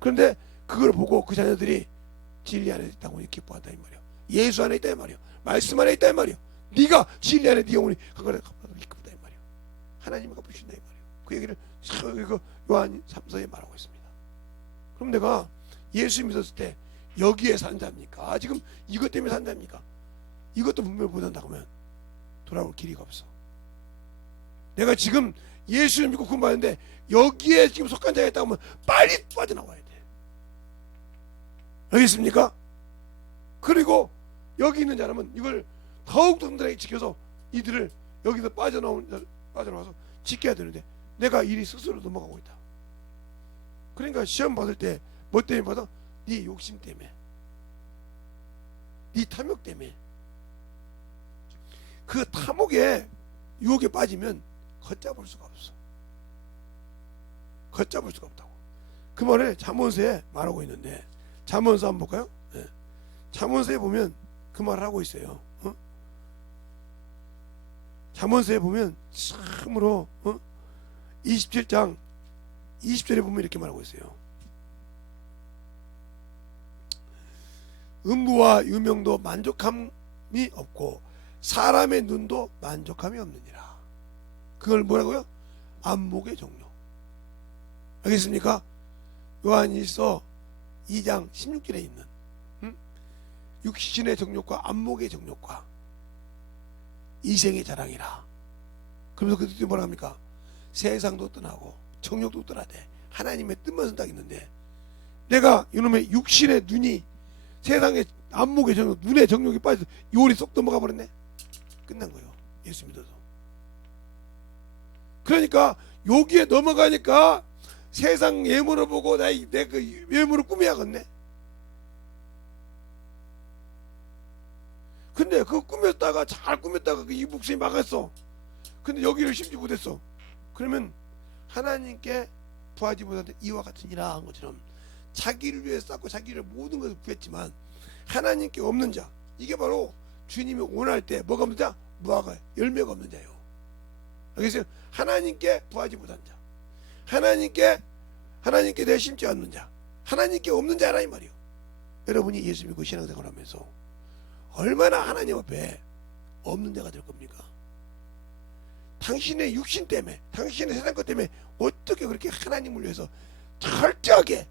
그런데 그걸 보고 그 자녀들이 진리 안에 있다고 기뻐한다 이 말이에요. 예수 안에 있다 이 말이에요. 말씀 안에 있다 이 말이에요. 네가 진리 안에 네 영혼이 그거를 기쁘다 이 말이에요. 하나님이 갚으신다 이 말이에요. 그 얘기를 요한 3서에 말하고 있습니다. 그럼 내가 예수 믿었을 때 여기에 산 자입니까? 지금 이것 때문에 산 자입니까? 이것도 분명히 못한다고 하면 돌아올 길이가 없어. 내가 지금 예수를 믿고 구원받는데 여기에 지금 속한 자가 있다고 하면 빨리 빠져나와야 돼. 알겠습니까? 그리고 여기 있는 사람은 이걸 더욱더 든든하게 지켜서 이들을 여기서 빠져나와서 지켜야 되는데 내가 일이 스스로 넘어가고 있다. 그러니까 시험 받을 때 뭐 때문에 받아? 네 욕심 때문에, 네 탐욕 때문에. 그 탐욕에 유혹에 빠지면 걷잡을 수가 없어. 걷잡을 수가 없다고. 그 말을 잠언서에 말하고 있는데 잠언서 한번 볼까요? 네. 잠언서에 보면 그 말을 하고 있어요. 잠언서에 보면 참으로 27장 20절에 보면 이렇게 말하고 있어요. 음부와 유명도 만족함이 없고 사람의 눈도 만족함이 없느니라. 그걸 뭐라고요? 안목의 종료. 알겠습니까? 요한일서 2장 16절에 있는 육신의 정욕과 안목의 정욕과 이생의 자랑이라. 그러면서 그 뜻이 뭐라 합니까? 세상도 떠나고 정욕도 떠나되 하나님의 뜻만 선딱 있는데 내가 이놈의 육신의 눈이 세상의 안목의 정욕, 눈의 정욕이 빠져서 요리 쏙 넘어가 버렸네. 끝난 거예요. 예수 믿어서. 그러니까 여기에 넘어가니까 세상 예물을 보고 내 그 예물을 꾸며야겠네. 근데 그 꾸몄다가 잘 꾸몄다가 그 이북선이 막았어. 근데 여기를 심지 못했어. 그러면 하나님께 부하지 못한데 이와 같으니라 한 것처럼 자기를 위해 쌓고 자기를 모든 것을 구했지만 하나님께 없는 자, 이게 바로 주님이 원할 때 뭐가 없는 자? 무화과 열매가 없는 자예요. 알겠어요? 하나님께 부하지 못한 자, 하나님께 내 심지 않는 자, 하나님께 없는 자라 이 말이요. 여러분이 예수 믿고 신앙생활 하면서 얼마나 하나님 앞에 없는 자가 될 겁니까? 당신의 육신 때문에, 당신의 세상 것 때문에 어떻게 그렇게 하나님을 위해서 철저하게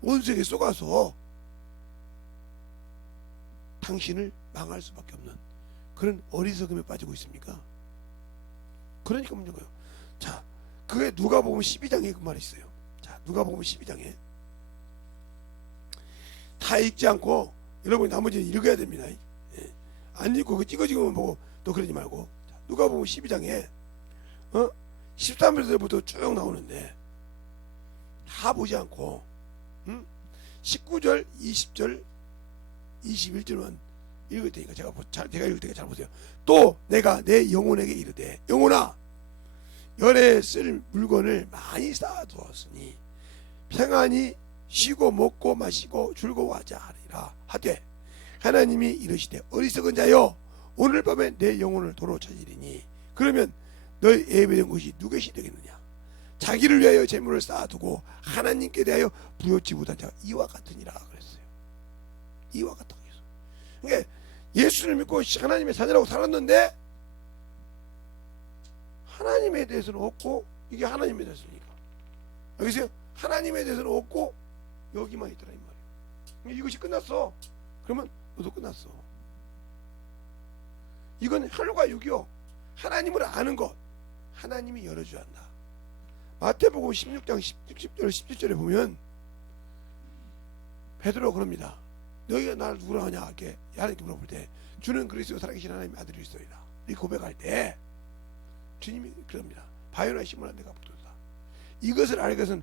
원수에게 쏘가서 당신을 망할 수밖에 없는 그런 어리석음에 빠지고 있습니까? 그러니까 문제가 거예요. 자, 그게 누가복음 12장에 그 말이 있어요. 자, 누가복음 12장에 다 읽지 않고 여러분이 나머지는 읽어야 됩니다. 예. 안 읽고 그 찍어지고만 보고 또 그러지 말고. 자, 누가복음 12장에 13절부터 쭉 나오는데 다 보지 않고 19절, 20절, 21절만 읽을 테니까 제가 읽을 테니까 잘 보세요. 또 내가 내 영혼에게 이르되 영혼아 열에 쓸 물건을 많이 쌓아두었으니 평안히 쉬고 먹고 마시고 즐거워하자 하리라 하되 하나님이 이르시되 어리석은 자여 오늘 밤에 내 영혼을 도로 찾으리니 그러면 너희 예배된 곳이 누구시 되겠느냐. 자기를 위하여 재물을 쌓아두고 하나님께 대하여 부여치 못한 자가 이와 같으니라 그랬어요. 이와 같다고 했어요. 그러니까 예수를 믿고 하나님의 자녀라고 살았는데 하나님에 대해서는 없고, 이게 하나님에 대해서니까 알겠어요? 하나님에 대해서는 없고 여기만 있더라 이 말이에요. 이것이 끝났어. 그러면 너도 끝났어. 이건 혈과 육이요. 하나님을 아는 것, 하나님이 열어줘야 한다. 마태복음 16장 10절 17절에 보면 베드로가 그럽니다. 너희가 나를 누구라 하냐 하게 하나님께 물어볼 때 주는 그리스도 살아계신 하나님의 아들이시소이다 이 고백할 때 주님이 그럽니다. 바요나 시몬아 내가 붙었다. 이것을 알 것은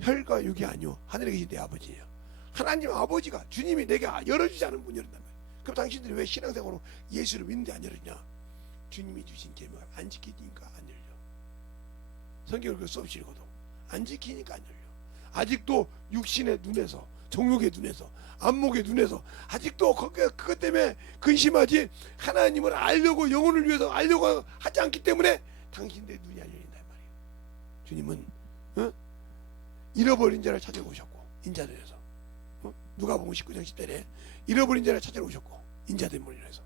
혈과 육이 아니오 하늘에 계신 내 아버지예요. 하나님 아버지가 주님이 내게 열어주지 않은 문 열었단 말이에요. 그럼 당신들이 왜 신앙생활로 예수를 믿는데 안 열었냐? 주님이 주신 계명을 안 지키니까 안 열려. 성경을 그 수없이 읽어도 안 지키니까 안 열려. 아직도 육신의 눈에서, 정욕의 눈에서, 안목의 눈에서 아직도 그것 때문에 근심하지 하나님을 알려고 영혼을 위해서 알려고 하지 않기 때문에 당신들의 눈이 안 열린단 말이에요. 주님은 잃어버린 자를 찾으러 오셨고 인자들에서 누가복음 19장 10절에 잃어버린 자를 찾으러 오셨고 인자된 분이라 해서.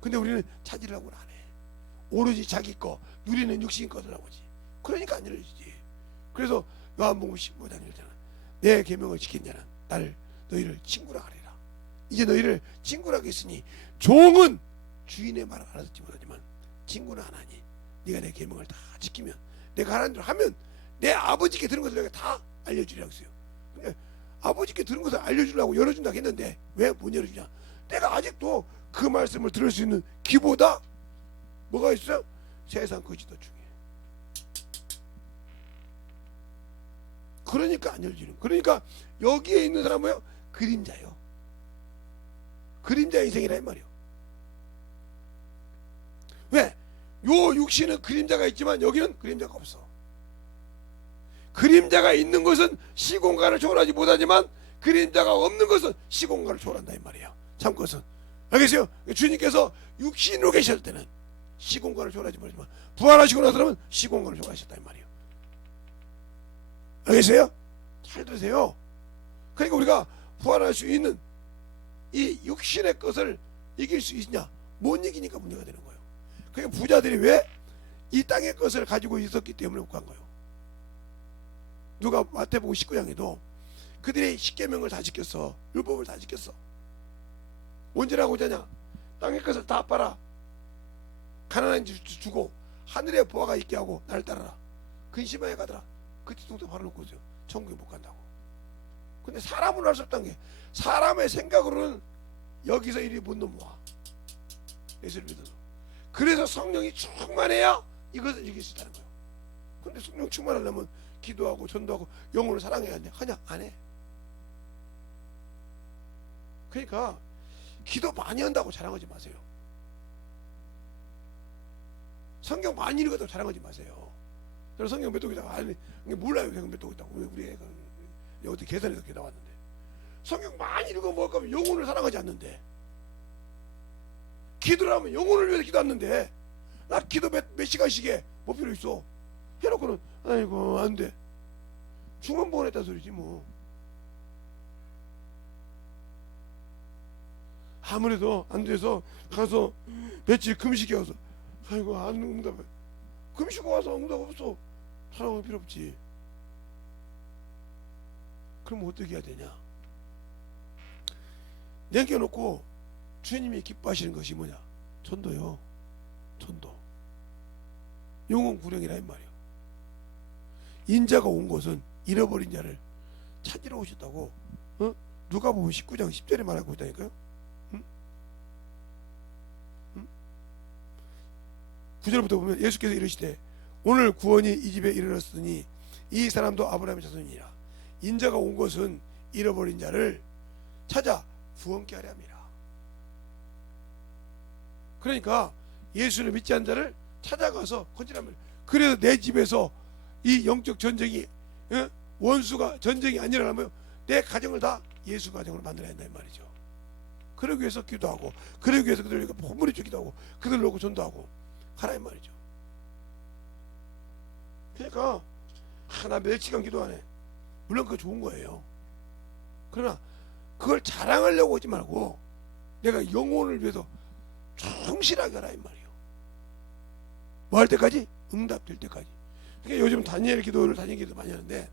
근데 우리는 찾으려고는 안 해. 오로지 자기 거 누리는 육신 것을 하고지. 그러니까 안 열리지. 그래서 요한복음 15장 1절은 내 계명을 지킨 자는 너희를 친구라 하리라. 이제 너희를 친구라 하겠으니 종은 주인의 말을 알아듣지 못하지만 친구는 안 하니 네가 내 계명을 다 지키면 내가 하라는 대로 하면 내 아버지께 들은 것을 내가 다 알려주리라고 했어요. 근데 아버지께 들은 것을 알려주려고 열어준다고 했는데 왜 못 열어주냐? 내가 아직도 그 말씀을 들을 수 있는 귀보다 뭐가 있어요? 세상 것이 더 중요해. 그러니까 안 열리는. 그러니까 여기에 있는 사람은 뭐예요? 그림자요. 그림자 인생이라 이 말이요. 왜? 요 육신은 그림자가 있지만 여기는 그림자가 없어. 그림자가 있는 것은 시공간을 초월하지 못하지만 그림자가 없는 것은 시공간을 초월한다 이 말이에요. 참 것은. 알겠어요? 주님께서 육신으로 계실 때는 시공간을 초월하지 못하지만 부활하시고 나서는 시공간을 초월하셨다 이 말이에요. 알겠어요? 잘 들으세요. 그러니까 우리가 부활할 수 있는 이 육신의 것을 이길 수 있냐? 못 이기니까 문제가 되는 거예요. 그러니까 부자들이 왜 이 땅의 것을 가지고 있었기 때문에 못 간 거예요. 누가 마태복음 19장에도 그들이 십계명을 다 지켰어. 율법을 다 지켰어. 언제라고 하냐? 땅의 것을 다 팔아 가난한 집 주고 하늘에 보화가 있게 하고 나를 따라라. 근심하여 가더라. 그 뒤통수 바로 놓고 있어요. 천국에 못 간다고. 근데 사람은 할 수 없다는 게 사람의 생각으로는 여기서 이리 못 넘어와. 예수를 믿어서. 그래서 성령이 충만해야 이것을 이길 수 있다는 거예요. 근데 성령 충만하려면 기도하고 전도하고 영혼을 사랑해야 하냐? 하냐? 안 해. 그러니까 기도 많이 한다고 자랑하지 마세요. 성경 많이 읽었다고 자랑하지 마세요. 저는 성경 몇 독이다가 아니 몰라요. 성경 몇 독이다고 우리 애가 어떻게 계산해서 이렇게 나왔는데 성경 많이 읽어 먹을 거면 영혼을 사랑하지 않는데 기도를 하면 영혼을 위해서 기도하는데 나 기도 몇 시간씩에 뭐 필요 있어 해놓고는 아이고 안돼 중원보원했다는 소리지 뭐. 아무래도 안 돼서 가서 며칠 금식해 와서 아이고 안 응답해 금식 와서 응답 없어 사랑은 필요 없지. 그럼 어떻게 해야 되냐? 남겨놓고 주님이 기뻐하시는 것이 뭐냐? 전도요. 전도. 영혼 구령이라 이 말이야. 인자가 온 것은 잃어버린 자를 찾으러 오셨다고 누가복음 19장 10절에 말하고 있다니까요. 9절부터 보면 예수께서 이르시되 오늘 구원이 이 집에 이르렀으니 이 사람도 아브라함의 자손이니라. 인자가 온 것은 잃어버린 자를 찾아 구원케 하려 함이라. 그러니까 예수를 믿지 않은 자를 찾아가서 건지라면 그래서 내 집에서 이 영적 전쟁이 원수가 전쟁이 안 일어나면 내 가정을 다 예수 가정으로 만들어야 한다 이 말이죠. 그러기 위해서 기도하고 그러기 위해서 그들 위해서 본물이 주기도 하고 그들 놓고 전도하고 하라 이 말이죠. 그러니까 나 몇 시간 기도하네. 물론 그거 좋은 거예요. 그러나 그걸 자랑하려고 하지 말고 내가 영혼을 위해서 충실하게 하라 이 말이에요. 뭐 할 때까지? 응답될 때까지. 그러니까 요즘 다니엘 기도 많이 하는데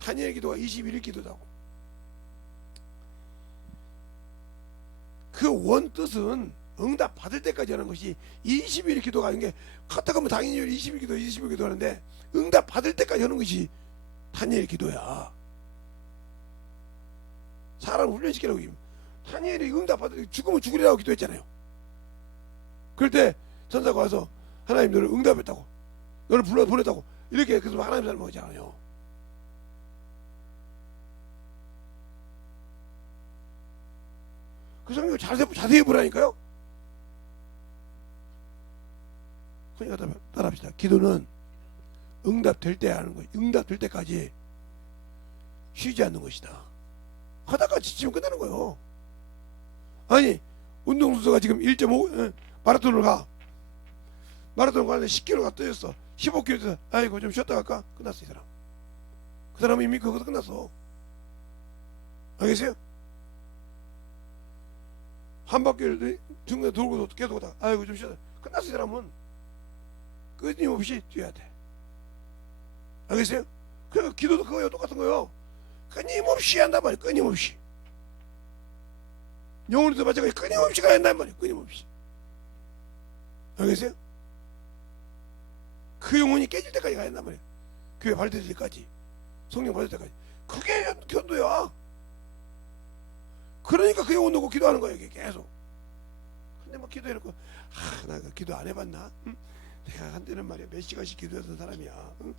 다니엘 기도가 21일 기도다고. 그 원 뜻은 응답 받을 때까지 하는 것이 20일 기도가 아닌 게 카타가면 당연히 20일 기도 하는데 응답 받을 때까지 하는 것이 다니엘 기도야. 사람 훈련시키라고. 다니엘이 응답 받을 죽으면 죽으리라고 기도했잖아요. 그럴 때 천사가 와서 하나님 너를 응답했다고 너를 불러 보냈다고 이렇게 그래서 하나님 닮은 거잖아요. 그 성경 자세히 보라니까요. 그러니까 따라합시다. 기도는 응답될 때 하는 거예요. 응답될 때까지 쉬지 않는 것이다. 하다가 지치면 끝나는 거예요. 아니 운동선수가 지금 1.5 마라톤을 가. 마라톤 가는데 10km가 떠졌어. 15km 아이고 좀 쉬었다 갈까? 끝났어 이 사람. 그 사람은 이미 그거도 끝났어. 알겠어요? 한 바퀴를 중간에 돌고도 계속 오다 아이고 좀 쉬었다. 끝났어 이 사람은. 끊임없이 뛰어야 돼. 알겠어요? 그 기도도 그거예요. 똑같은 거예요. 끊임없이 한단 말이에요. 끊임없이. 영혼에도 마찬가지 끊임없이 가야 한단 말이에요. 끊임없이. 알겠어요? 그 영혼이 깨질 때까지 가야 한단 말이에요. 교회 발될 때까지. 성령 받을 때까지. 그게 견도야. 그러니까 그 영혼 놓고 기도하는 거예요. 이게 계속. 근데 뭐 기도해놓고 나 기도 안 해봤나? 응? 내가 한때는 말이야 몇 시간씩 기도했던 사람이야. 응?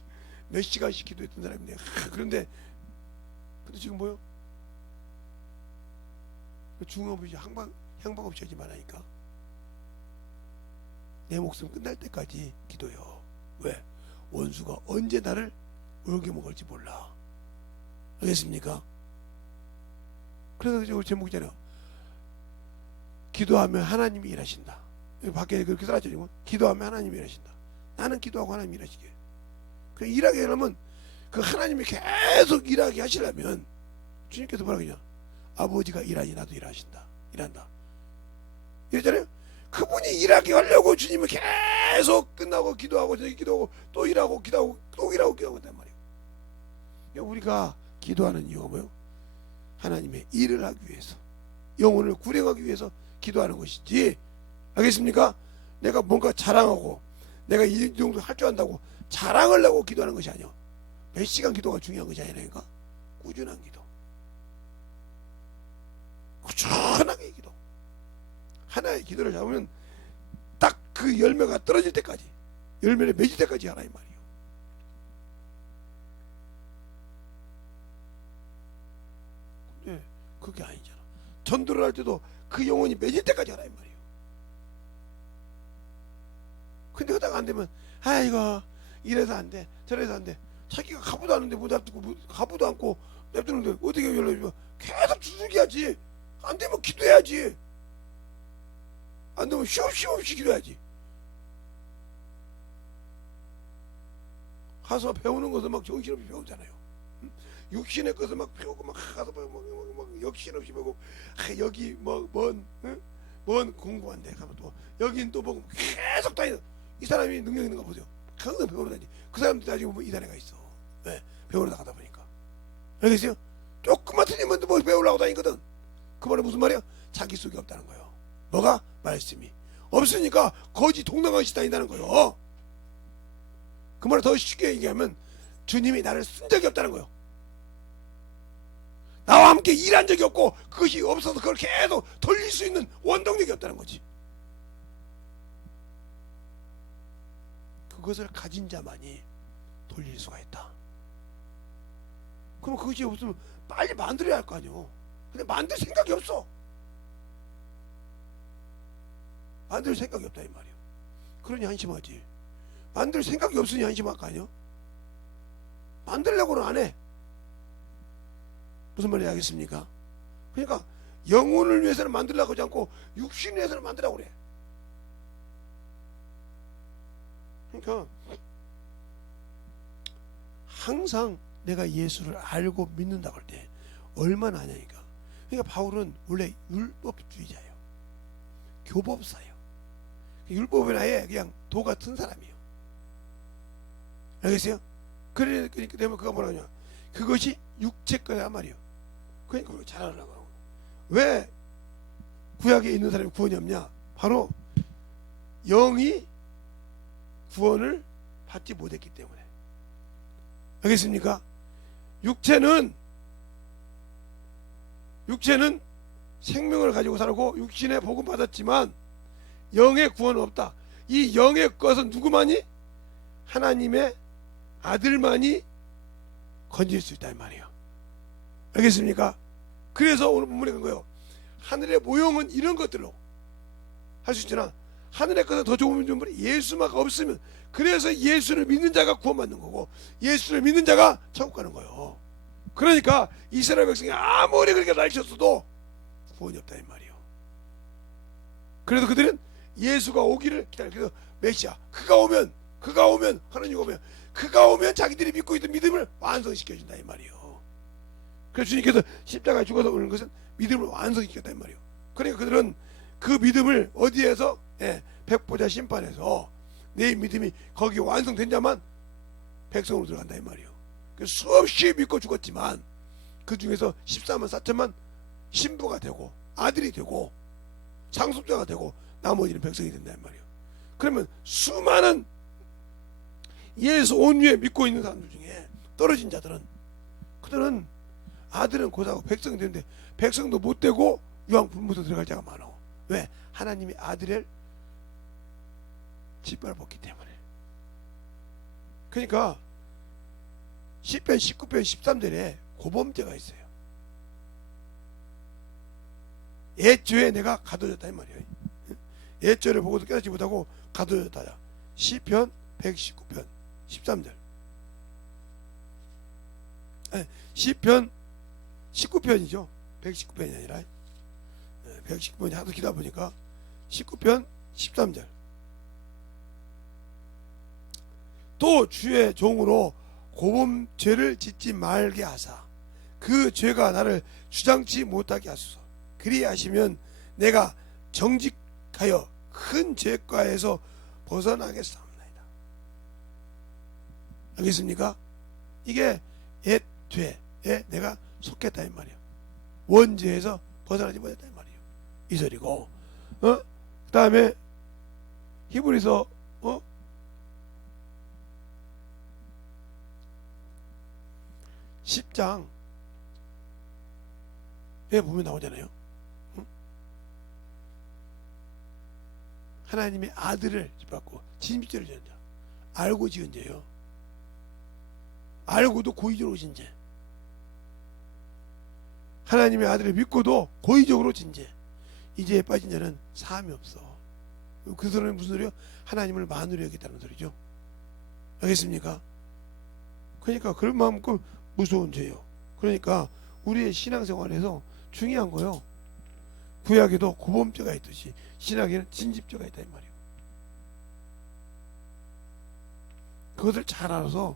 몇 시간씩 기도했던 사람인데 그런데 지금 뭐요? 중업이 향방 없이 하지 말라니까. 내 목숨 끝날 때까지 기도요. 왜? 원수가 언제 나를 울게 먹을지 몰라. 알겠습니까? 그래서 제목이잖아요. 기도하면 하나님이 일하신다. 밖에 그렇게 써놨죠. 기도하면 하나님이 일하신다. 나는 기도하고 하나님이 일하시게. 그 일하게 하려면 그 하나님이 계속 일하게 하시려면 주님께서 뭐라고 하냐? 아버지가 일하니 나도 일하신다. 일한다. 이랬잖아요. 그분이 일하게 하려고 주님은 계속 끝나고 기도하고 저기 기도하고 또 일하고 기도하고 또 일하고 기도하고 있단 말이에요. 그러니까 우리가 기도하는 이유가 뭐예요? 하나님의 일을 하기 위해서 영혼을 구령하기 위해서 기도하는 것이지. 알겠습니까? 내가 뭔가 자랑하고 내가 이 정도 할 줄 안다고 자랑하려고 기도하는 것이 아니야. 몇 시간 기도가 중요한 것이 아니라니까. 꾸준한 기도. 꾸준하게 기도. 하나의 기도를 잡으면 딱 그 열매가 떨어질 때까지 열매를 맺을 때까지 하라 이 말이에요. 근데 그게 아니잖아. 전도를 할 때도 그 영혼이 맺을 때까지 하라 이 말이에요. 근데 그러다가 안 되면 아이고 이래서 안 돼 저래서 안 돼. 자기가 가보도 않는데 못 놔두고 가보도 않고 냅두는데 어떻게 연락해? 계속 두들겨야지. 안 되면 기도해야지. 안 되면 쉼없이 기도해야지. 가서 배우는 것을 막 정신없이 배우잖아요. 육신의 것을 막 배우고 막 가서 막 역신없이 배우고 여기 먼 공부한데 가면 또 여긴 또 보고 계속 다니는 이 사람이 능력 있는 거 보세요. 항상 배우러 다니. 그 사람도 나중에 보면 이단에가 있어. 왜? 배우러 나가다 보니까. 알겠어요? 조금만 틀리면 뭐 배우려고 다니거든. 그 말은 무슨 말이야? 자기 속에 없다는 거예요. 뭐가? 말씀이 없으니까 거지 동남아시 다닌다는 거예요. 그 말을 더 쉽게 얘기하면 주님이 나를 쓴 적이 없다는 거예요. 나와 함께 일한 적이 없고 그것이 없어서 그걸 계속 돌릴 수 있는 원동력이 없다는 거지. 그것을 가진 자만이 돌릴 수가 있다. 그럼 그것이 없으면 빨리 만들어야 할 거 아니에요. 근데 만들 생각이 없어. 만들 생각이 없다 이 말이에요. 그러니 한심하지. 만들 생각이 없으니 한심할 거 아니에요. 만들려고는 안 해. 무슨 말인지 알겠습니까? 그러니까 영혼을 위해서는 만들려고 하지 않고 육신을 위해서는 만들라고 그래. 그러니까 항상 내가 예수를 알고 믿는다고 할 때 얼마나 하냐니까. 그러니까 바울은 원래 율법주의자예요. 교법사예요. 율법은 아예 그냥 도 같은 사람이에요. 알겠어요? 그러니까 때문에 그가 뭐라 하냐. 그것이 육체 거란 말이에요. 그러니까 그걸 잘하려고 하고. 왜 구약에 있는 사람이 구원이 없냐? 바로 영이 구원을 받지 못했기 때문에. 알겠습니까? 육체는 생명을 가지고 살고 육신의 복음 받았지만 영의 구원은 없다. 이 영의 것은 누구만이? 하나님의 아들만이 건질 수 있다 이 말이에요. 알겠습니까? 그래서 오늘 본문에 간 거예요. 하늘의 모형은 이런 것들로 할 수 있잖아. 하늘의 것은 더 좋은 분이 예수만 없으면, 그래서 예수를 믿는 자가 구원받는 거고 예수를 믿는 자가 천국 가는 거예요. 그러니까 이스라엘 백성이 아무리 그렇게 날쳤어도 구원이 없다 이 말이에요. 그래서 그들은 예수가 오기를 기다려. 그래서 메시아 그가 오면 하나님이 오면 그가 오면 자기들이 믿고 있던 믿음을 완성시켜준다 이 말이에요. 그래서 주님께서 십자가에 죽어서 오는 것은 믿음을 완성시켰다 이 말이에요. 그러니까 그들은 그 믿음을 어디에서? 백보자 심판에서 내 믿음이 거기 완성된 자만 백성으로 들어간다 이 말이에요. 수없이 믿고 죽었지만 그 중에서 14만 4천만 신부가 되고 아들이 되고 상속자가 되고 나머지는 백성이 된다 이 말이에요. 그러면 수많은 예수 온유에 믿고 있는 사람들 중에 떨어진 자들은, 그들은 아들은 고사하고 백성이 되는데 백성도 못 되고 유황 불못에 들어갈 자가 많아. 왜? 하나님이 아들을 짓밟았기 때문에. 그러니까 10편 19편 13절에 고범죄가 있어요. 옛죄에 내가 가둬졌다 이 말이에요. 옛죄를 보고도 깨닫지 못하고 가둬졌다. 시편 119편 13절. 시편 19편이죠. 119편이 아니라 119편이 하도 기다 보니까 19편 13절. 또 주의 종으로 고범죄를 짓지 말게 하사 그 죄가 나를 주장치 못하게 하소서. 그리하시면 내가 정직하여 큰 죄과에서 벗어나겠사옵나이다. 알겠습니까? 이게 옛 죄에 내가 속했다 이 말이에요. 원죄에서 벗어나지 못했다 이 말이에요. 이 소리고, 그 다음에 히브리서 10장에 보면 나오잖아요. 하나님의 아들을 짓밟고 진실죄를 지은 자, 알고 지은 죄요. 알고도 고의적으로 진 죄. 하나님의 아들을 믿고도 고의적으로 진 죄, 이 죄에 빠진 자는 사함이 없어. 그 소리는 무슨 소리요? 하나님을 만으로 여기다는 소리죠. 알겠습니까? 그러니까 그런 마음껏 무서운 죄요. 그러니까 우리의 신앙생활에서 중요한 거요. 구약에도 고범죄가 있듯이 신약에는 진집죄가 있다 이 말이에요. 그것을 잘 알아서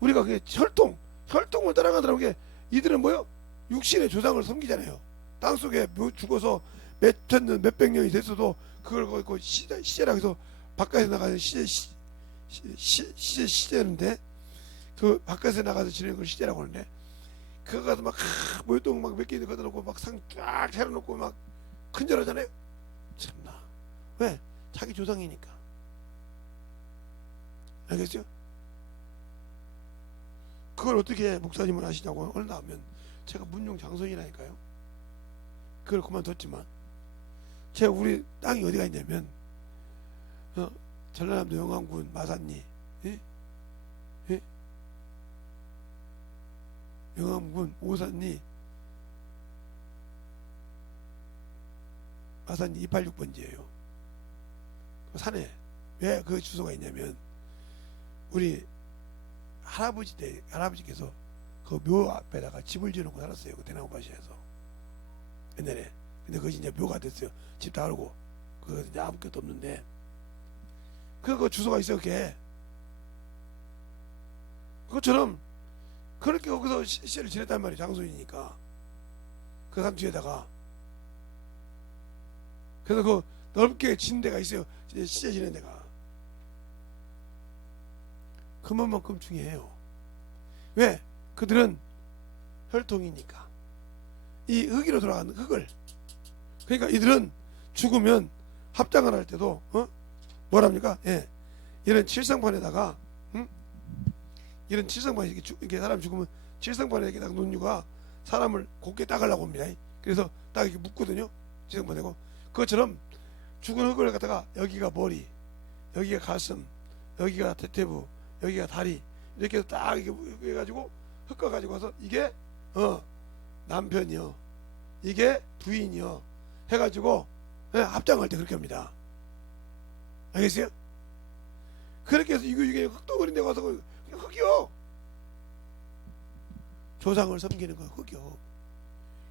우리가 그게 혈통을 따라가더라고. 게 이들은 뭐요? 육신의 조상을 섬기잖아요. 땅속에 죽어서 몇 천 년, 몇백 년이 됐어도 그걸 거기 시제라고 해서 바깥에 나가서 시제인데 그 바깥에 나가서 지내는 걸 시제라고 하는데 그거 가서 막 모욕동 막 몇 개 걷어 놓고 막 상 쫙 차려놓고 막 큰절하잖아요. 참나. 왜? 자기 조상이니까. 알겠죠? 그걸 어떻게 목사님을 하시냐고 어느 나오면 제가 문용 장손이라니까요. 그걸 그만뒀지만 제가 우리 땅이 어디가 있냐면 전라남도 영암군 마산리, 예? 예? 영암군 오산리 마산리 286번지예요. 그 산에 왜 그 주소가 있냐면 우리 할아버지께서 그 묘 앞에다가 집을 지어놓고 살았어요. 그 대나무밭에서 옛날에. 근데 그것이 이제 묘가 됐어요. 집 다 알고 그거 이제 아무것도 없는데 그 주소가 있어. 그게 그것처럼 그렇게 거기서 시제를 지냈단 말이에요. 장소이니까 그 산 뒤에다가. 그래서 그 넓게 진 데가 있어요. 시제 지낸 데가. 그만큼 중요해요. 왜? 그들은 혈통이니까. 이 흙으로 돌아가는 흙을. 그러니까 이들은 죽으면 합장을 할 때도 뭐랍니까? 예. 이런 칠성판에다가 이런 칠성판 이렇게 사람 죽으면 칠성판에 이렇게 딱 논유가 사람을 곱게 닦으려고 합니다. 그래서 딱 이렇게 묶거든요. 칠성판이고 그것처럼 죽은 흙을 갖다가 여기가 머리, 여기가 가슴, 여기가 대퇴부, 여기가 다리 이렇게 해서 딱 이렇게 해가지고 흙과 가지고 와서 이게 남편이요, 이게 부인이요 해가지고 합장할 때 그렇게 합니다. 알겠어요? 그렇게 해서 이게 흙덩어리인데 가서 흙이요. 조상을 섬기는 거 흙이요.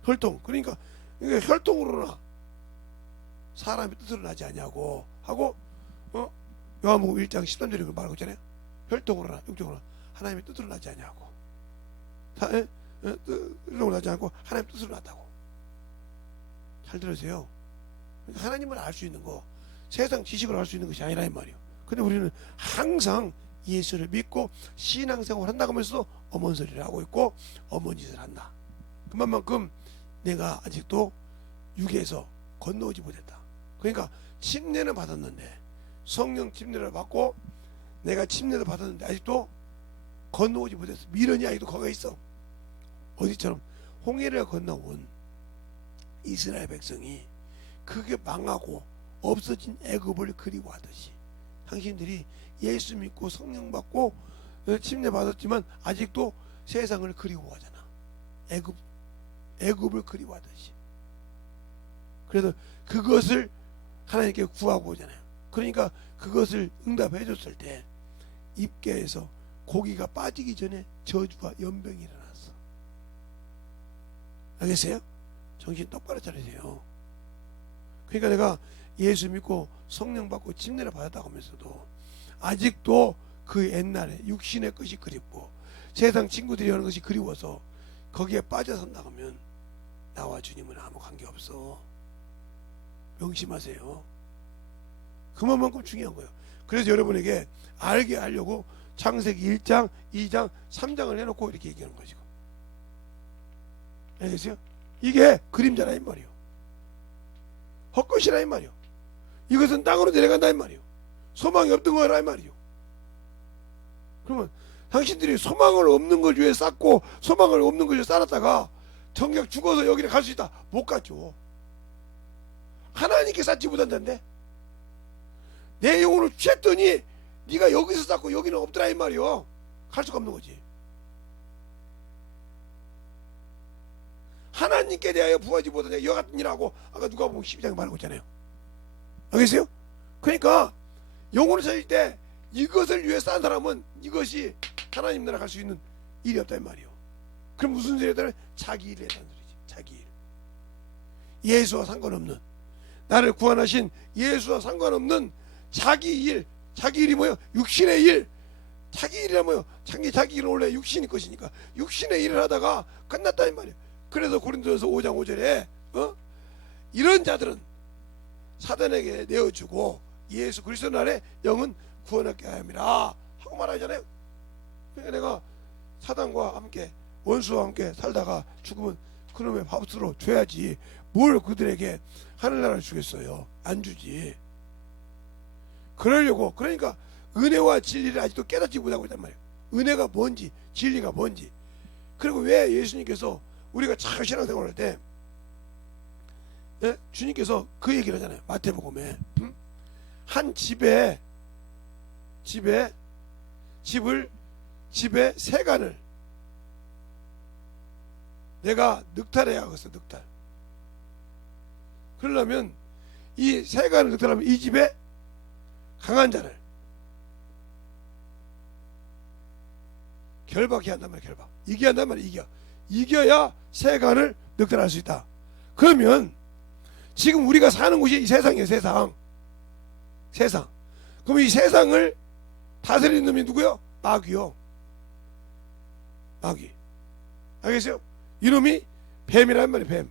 혈통. 그러니까 이게 혈통으로나 사람의 뜻으로 나지 않냐고 하고 요한복음 1장 13절에 그 말하고 있잖아요. 혈통으로나 육적으로나 하나님의 뜻으로 나지 않냐고. 뜻으로 나지 않고 하나님의 뜻으로 났다고. 잘 들으세요. 하나님을 알 수 있는 거 세상 지식을 알 수 있는 것이 아니라 이 말이에요. 근데 우리는 항상 예수를 믿고 신앙생활을 한다고 하면서도 어머니 소리를 하고 있고 어머니 짓을 한다. 그만큼 내가 아직도 육에서 건너오지 못했다. 그러니까 침례는 받았는데 성령 침례를 받고 내가 침례를 받았는데 아직도 건너오지 못했어. 미련이 아직도 거기에 있어. 어디처럼 홍해를 건너온 이스라엘 백성이 그게 망하고 없어진 애굽을 그리워하듯이 당신들이 예수 믿고 성령 받고 침례 받았지만 아직도 세상을 그리워하잖아. 애굽을 그리워하듯이. 그래서 그것을 하나님께 구하고 오잖아요. 그러니까 그것을 응답해 줬을 때 입계에서 고기가 빠지기 전에 저주와 연병이 일어났어. 알겠어요? 정신 똑바로 차리세요. 그러니까 내가 예수 믿고 성령 받고 침례를 받았다고 하면서도 아직도 그 옛날에 육신의 것이 그립고 세상 친구들이 하는 것이 그리워서 거기에 빠져선다 하면 나와 주님은 아무 관계없어. 명심하세요. 그만큼 중요한 거예요. 그래서 여러분에게 알게 하려고 창세기 1장, 2장, 3장을 해놓고 이렇게 얘기하는 거죠. 알겠어요? 이게 그림자라 이 말이요. 헛것이라 이 말이요. 이것은 땅으로 내려간다 이 말이요. 소망이 없던 거라 이 말이요. 그러면 당신들이 소망을 없는 걸 위해 쌓고 소망을 없는 걸 위해 쌓았다가 정작 죽어서 여기를 갈 수 있다. 못 가죠. 하나님께 쌓지 못한다는데 내 영혼을 취했더니 네가 여기서 쌓고 여기는 없더라 이 말이요. 갈 수가 없는 거지. 하나님께 대하여 부하지 못하냐 이와 같은 일하고 아까 누가복음 12장에 말하고 있잖아요. 알겠어요? 그러니까 영혼을 찾을 때 이것을 위해 싼 사람은 이것이 하나님 나라 갈 수 있는 일이 없단 말이에요. 그럼 무슨 소리야? 자기 일을 했다는 소리지. 자기 일. 예수와 상관없는, 나를 구원하신 예수와 상관없는 자기 일. 자기 일이 뭐예요? 육신의 일. 자기 일이란 뭐예요? 자기 일은 원래 육신의 것이니까 육신의 일을 하다가 끝났다는 말이에요. 그래서 고린도전서 5장 5절에 이런 자들은 사단에게 내어주고 예수 그리스도 날에 영은 구원하게 함이라 하고 말하잖아요. 그러니까 내가 사단과 함께 원수와 함께 살다가 죽으면 그놈의 밥으로 줘야지 뭘 그들에게 하늘나라를 주겠어요. 안 주지. 그러려고 그러니까 은혜와 진리를 아직도 깨닫지 못하고 있단 말이에요. 은혜가 뭔지 진리가 뭔지. 그리고 왜 예수님께서 우리가 잘 신앙생활할 때 주님께서 그 얘기를 하잖아요. 마태복음에 한 집에 세간을 내가 늑탈해야겠어. 늑탈. 그러려면 이 세간을 늑탈하면 이 집에 강한 자를 결박해야 한단 말이야. 결박. 이겨야 한단 말이야. 이겨야 세간을 늑탈할 수 있다. 그러면 지금 우리가 사는 곳이 이 세상이에요. 세상. 그럼 이 세상을 다스리는 놈이 누구요? 마귀요. 마귀. 알겠어요? 이놈이 뱀이란 말이에요. 뱀.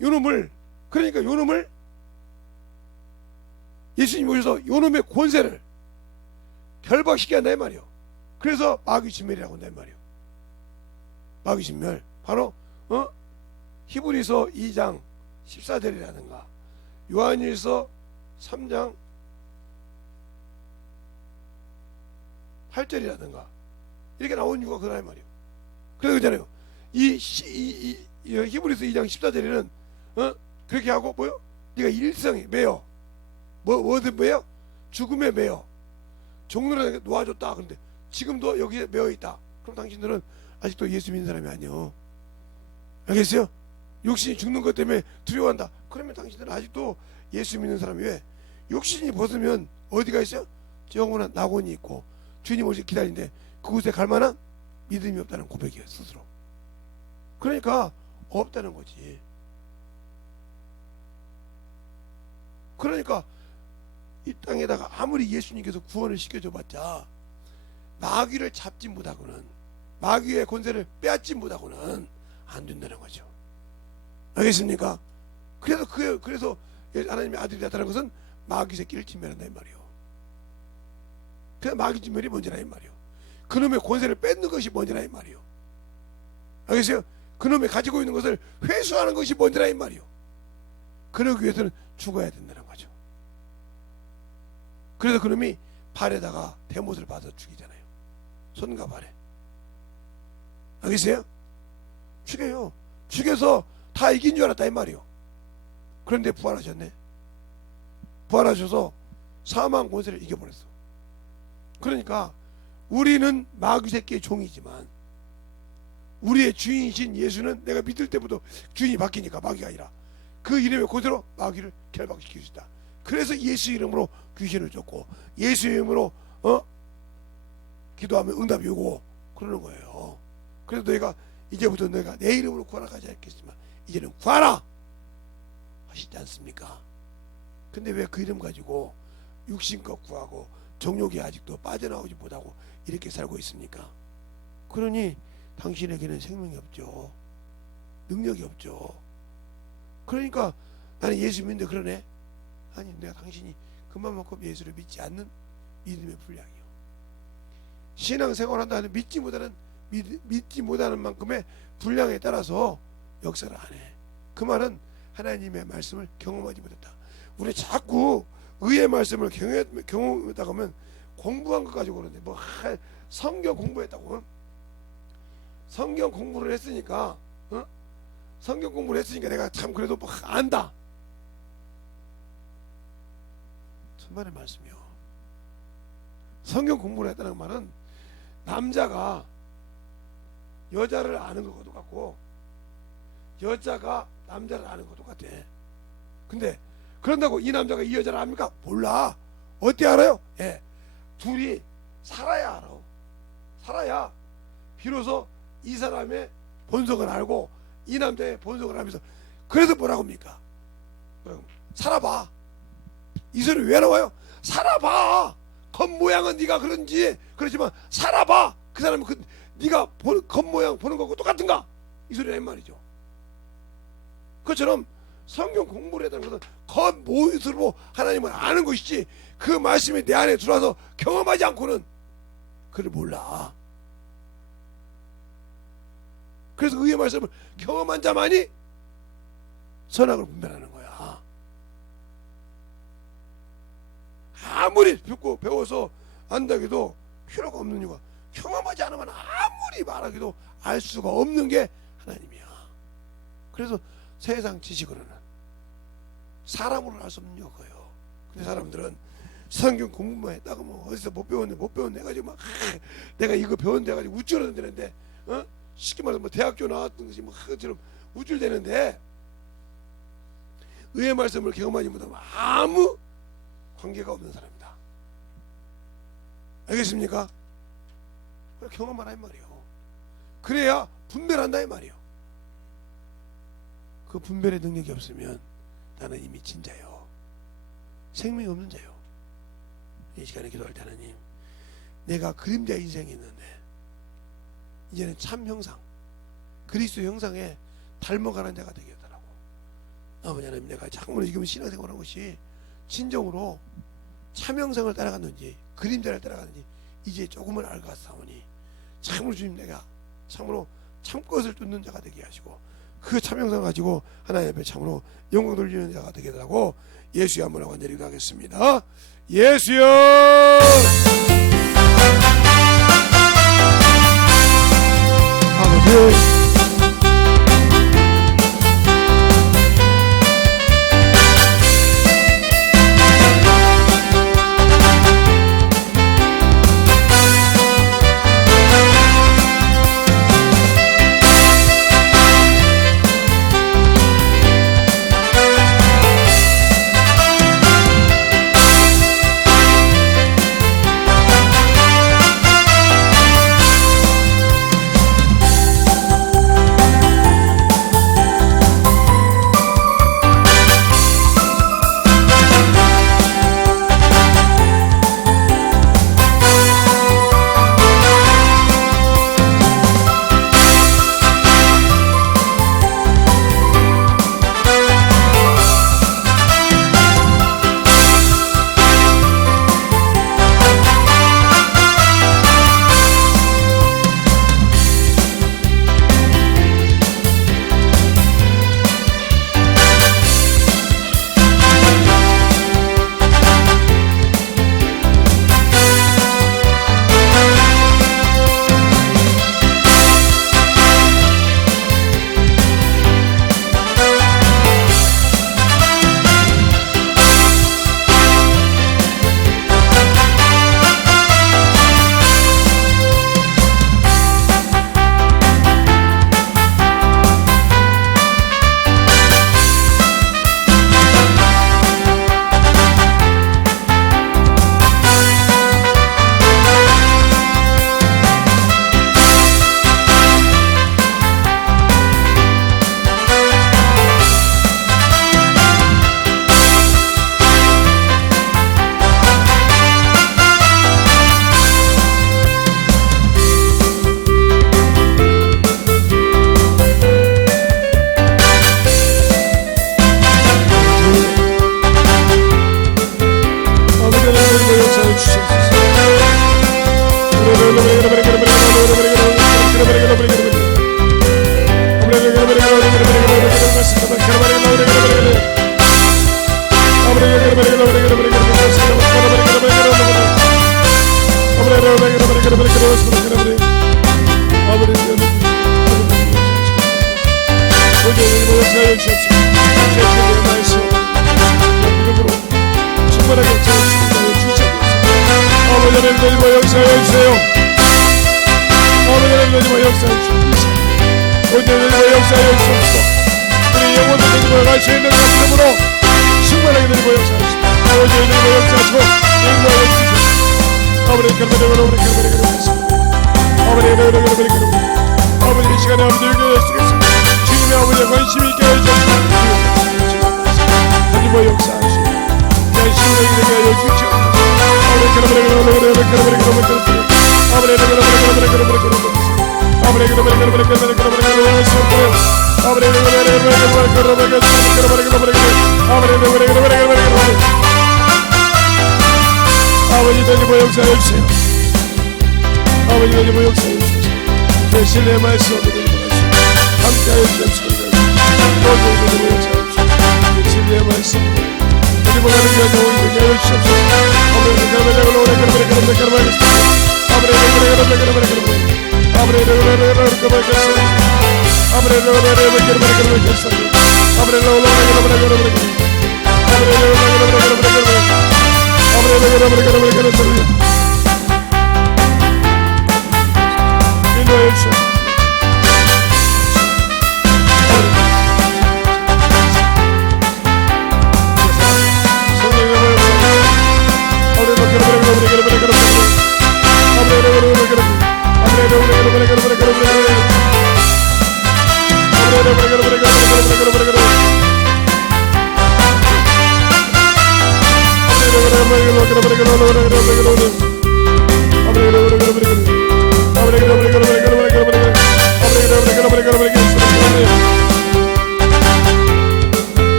요놈을 그러니까 요놈을 예수님 오셔서 요놈의 권세를 결박시켜야 한다 이 말이에요. 그래서 마귀진멸이라고 한다 이 말이에요. 마귀진멸. 바로 히브리서 2장 14절이라든가 요한일서 3장 8절이라든가 이렇게 나온 이유가 그러나 이 말이에요. 그래서 그러잖아요. 이 히브리서 2장 14절에는 그렇게 하고 뭐요? 네가 일성에 매여 뭐든 매여 죽음에 매여 종로에 놓아줬다. 그런데 지금도 여기에 매여 있다. 그럼 당신들은 아직도 예수 믿는 사람이 아니요. 알겠어요? 육신이 죽는 것 때문에 두려워한다. 그러면 당신들은 아직도 예수 믿는 사람이 왜? 육신이 벗으면 어디가 있어요? 영원한 낙원이 있고 주님 오실 기다리는데 그곳에 갈 만한 믿음이 없다는 고백이에요. 스스로. 그러니까 없다는 거지. 그러니까 이 땅에다가 아무리 예수님께서 구원을 시켜줘봤자 마귀를 잡지 못하고는 마귀의 권세를 빼앗지 못하고는 안 된다는 거죠. 알겠습니까? 그래서 하나님의 아들이 나타난 것은 마귀 새끼를 진멸한다 이 말이요. 그래서 마귀 진멸이 뭔지라 이 말이요. 그놈의 권세를 뺏는 것이 뭔지라 이 말이요. 알겠어요? 그놈의 가지고 있는 것을 회수하는 것이 뭔지라 이 말이요. 그러기 위해서는 죽어야 된다는 거죠. 그래서 그놈이 발에다가 대못을 받아 죽이잖아요. 손과 발에. 알겠어요? 죽여요. 죽여서 다 이긴 줄 알았다 이 말이요. 그런데 부활하셨네. 부활하셔서 사망 권세를 이겨버렸어. 그러니까 우리는 마귀 새끼의 종이지만 우리의 주인이신 예수는 내가 믿을 때부터 주인이 바뀌니까 마귀가 아니라 그 이름의 권세로 마귀를 결박시킬 수 있다. 그래서 예수 이름으로 귀신을 쫓고 예수 이름으로 기도하면 응답이 오고 그러는 거예요. 그래서 너희가 이제부터 너희가 내 이름으로 구하라까지 했겠지만 이제는 구하라 하시지 않습니까? 근데 왜 그 이름 가지고 육신껏 구하고 정욕이 아직도 빠져나오지 못하고 이렇게 살고 있습니까? 그러니 당신에게는 생명이 없죠. 능력이 없죠. 그러니까 나는 예수 믿는데 그러네. 아니 내가 당신이 그만큼 예수를 믿지 않는 믿음의 분량이요. 신앙생활한다는 믿지 못하는 만큼의 분량에 따라서 역사를 안 해. 그 말은 하나님의 말씀을 경험하지 못했다. 우리 자꾸 의의 말씀을 경험했다고 하면 공부한 것 가지고 그러는데 뭐 성경 공부했다고. 성경 공부를 했으니까 성경 공부를 했으니까 내가 참 그래도 뭐 안다. 천만의 말씀이요. 성경 공부를 했다는 말은 남자가 여자를 아는 것과 똑같고 여자가 남자를 아는 것과 똑같아. 근데 그런다고 이 남자가 이 여자를 압니까? 몰라. 어떻게 알아요? 예, 둘이 살아야 알아. 살아야 비로소 이 사람의 본성을 알고 이 남자의 본성을 알면서. 그래서 뭐라고 합니까? 살아봐. 이 소리 왜 나와요? 살아봐. 겉모양은 네가 그런지 그렇지만 살아봐. 그 사람은 네가 겉모양 보는 거하고 똑같은가? 이 소리란 말이죠. 그것처럼 성경 공부를 했다는 것은 겉모습으로 하나님을 아는 것이지 그 말씀이 내 안에 들어와서 경험하지 않고는 그를 몰라. 그래서 의의 말씀을 경험한 자만이 선악을 분별하는 거야. 아무리 듣고 배워서 안다기도 필요가 없는 이유가 경험하지 않으면 아무리 말하기도 알 수가 없는 게 하나님이야. 그래서 세상 지식으로는 사람으로 알 수 없는 거예요. 근데 사람들은 성경 공부만 했다고 뭐 어디서 못 배웠네 해가지고 막 내가 이거 배웠는데 해가지고 우쭐대는데 쉽게 말해서 뭐 대학교 나왔던 것이 뭐 그처럼 우쭐대는데 의의 말씀을 경험하지 못하면 아무 관계가 없는 사람이다. 알겠습니까? 경험하라 이 말이에요. 그래야 분별한다 이 말이에요. 그 분별의 능력이 없으면 나는 이미 진자요, 생명이 없는 자요. 이 시간에 기도할 때 하나님, 내가 그림자 인생이 있는데 이제는 참 형상, 그리스도 형상에 닮아가는 자가 되겠다라고. 아버지 하나님, 내가 참으로 지금 신앙생활하는 것이 진정으로 참 형상을 따라갔는지 그림자를 따라갔는지 이제 조금은 알 것 같사오니 참으로 주님, 내가 참으로 참것을 쫓는 자가 되게 하시고 그 참 형상을 가지고 하나님 앞에 참으로 영광 돌리는 자가 되게 하라고 예수의 한번 간절히 기도하겠습니다. 예수여, 아버지, 하나님 역사해 주옵소서. 오늘 하나님 역사해 주옵소서. 우리 영혼을 하나님 갈 수 있는 믿음으로 충만하게 하나님 역사해 주옵소서. 아버지 하나님 역사하시고 인도하여 주옵소서. 아버지 아버지 이 시간에 아버지 역사하시겠습니다. 주님의 아버지의 관심이 있게 해주옵소서. 하나님 역사하시고 관심을 하게 하여 주옵소서. 아버지 되니 역사해 주세요. 아버지 되니 역사해 주소서. 그 신뢰의 말씀 함께하여 주옵소서. 아버지 되니 역사해 주소서. 그 신뢰의 말씀 되니 하는 게 좋은 게 하여 주옵소서.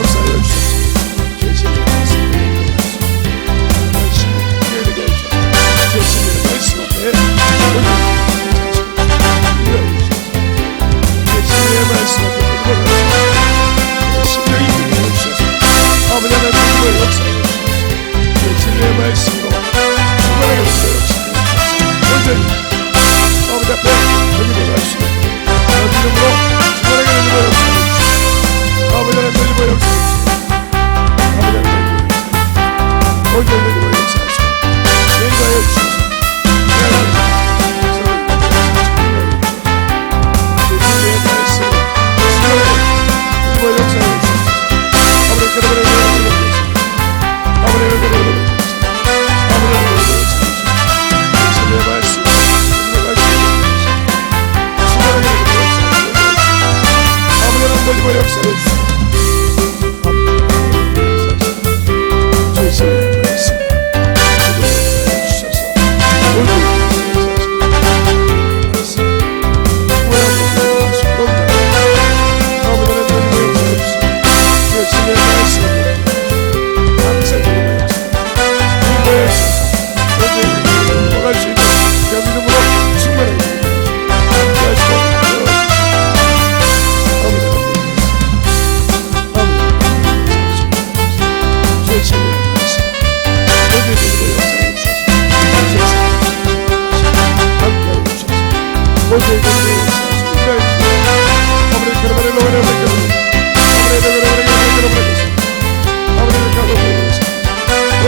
역사하여 주옵소서. 주의 말씀을 열심히 되게 해주셔서 주의 말씀 앞에 주의 말씀 앞에 심령이 되게 해주셔서 아버지 하나님 역사하여 주옵소서. 주의 말씀으로 충만하게 되게 역사하여 주옵소서. 온전히 아버지 앞에 드리고 갈 수 있는 그런 이름으로 충만하게 되게 역사하여 주옵소서. 아버지 하나님 드리고 역사하여 주옵소서.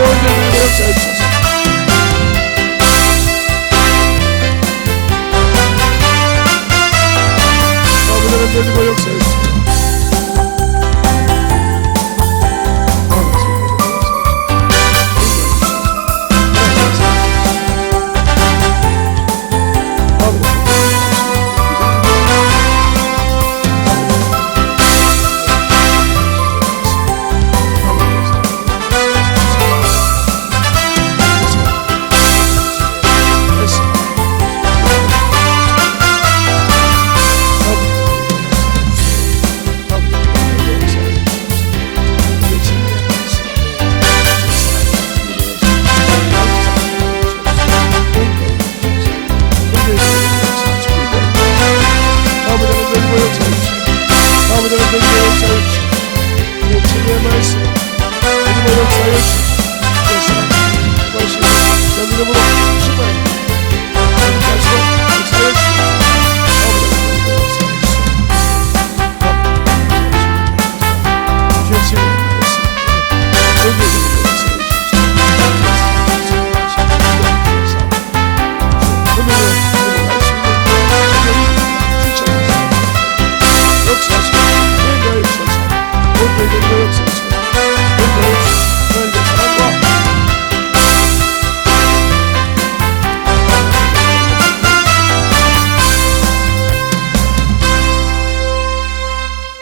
아버지 하나님 온전히 드리고 역사하시고 인도하여 주옵소서. 주의 말씀으로 충만하게 드리고 역사하여 주옵소서. 아버지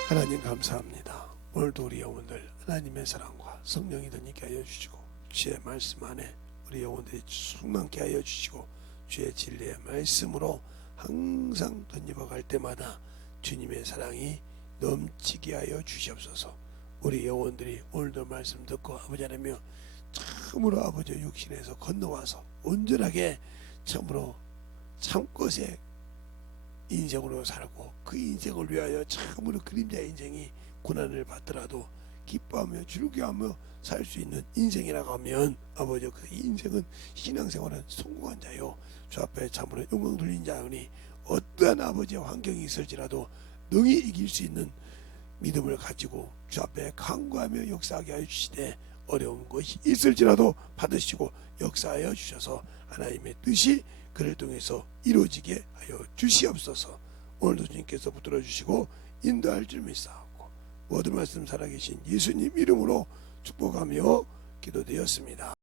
그러므로 감사합니다. 오늘도 우리 영혼들 하나님의 사랑과 성령이 덧있게 하여 주시고 주의 말씀 안에 우리 영혼들이 충만케 하여 주시고 주의 진리의 말씀으로 항상 덧입어 갈 때마다 주님의 사랑이 넘치게 하여 주시옵소서. 우리 영혼들이 오늘도 말씀 듣고 아버지 하나며 참으로 아버지 육신에서 건너와서 온전하게 참으로 참것의 인생으로 살고 그 인생을 위하여 참으로 그림자의 인생이 고난을 받더라도 기뻐하며 즐거워하며 살 수 있는 인생이라고 하면 아버지 그 인생은 신앙생활은 성공한 자요 주 앞에 참으로 영광 돌린 자니 어떠한 아버지의 환경이 있을지라도 능히 이길 수 있는 믿음을 가지고 주 앞에 간구하며 역사하게 하여 주시되 어려운 것이 있을지라도 받으시고 역사하여 주셔서 하나님의 뜻이 그를 통해서 이루어지게 하여 주시옵소서. 오늘도 주님께서 붙들어 주시고 인도할 줄 믿사옵고 모든 말씀 살아계신 예수님 이름으로 축복하며 기도되었습니다.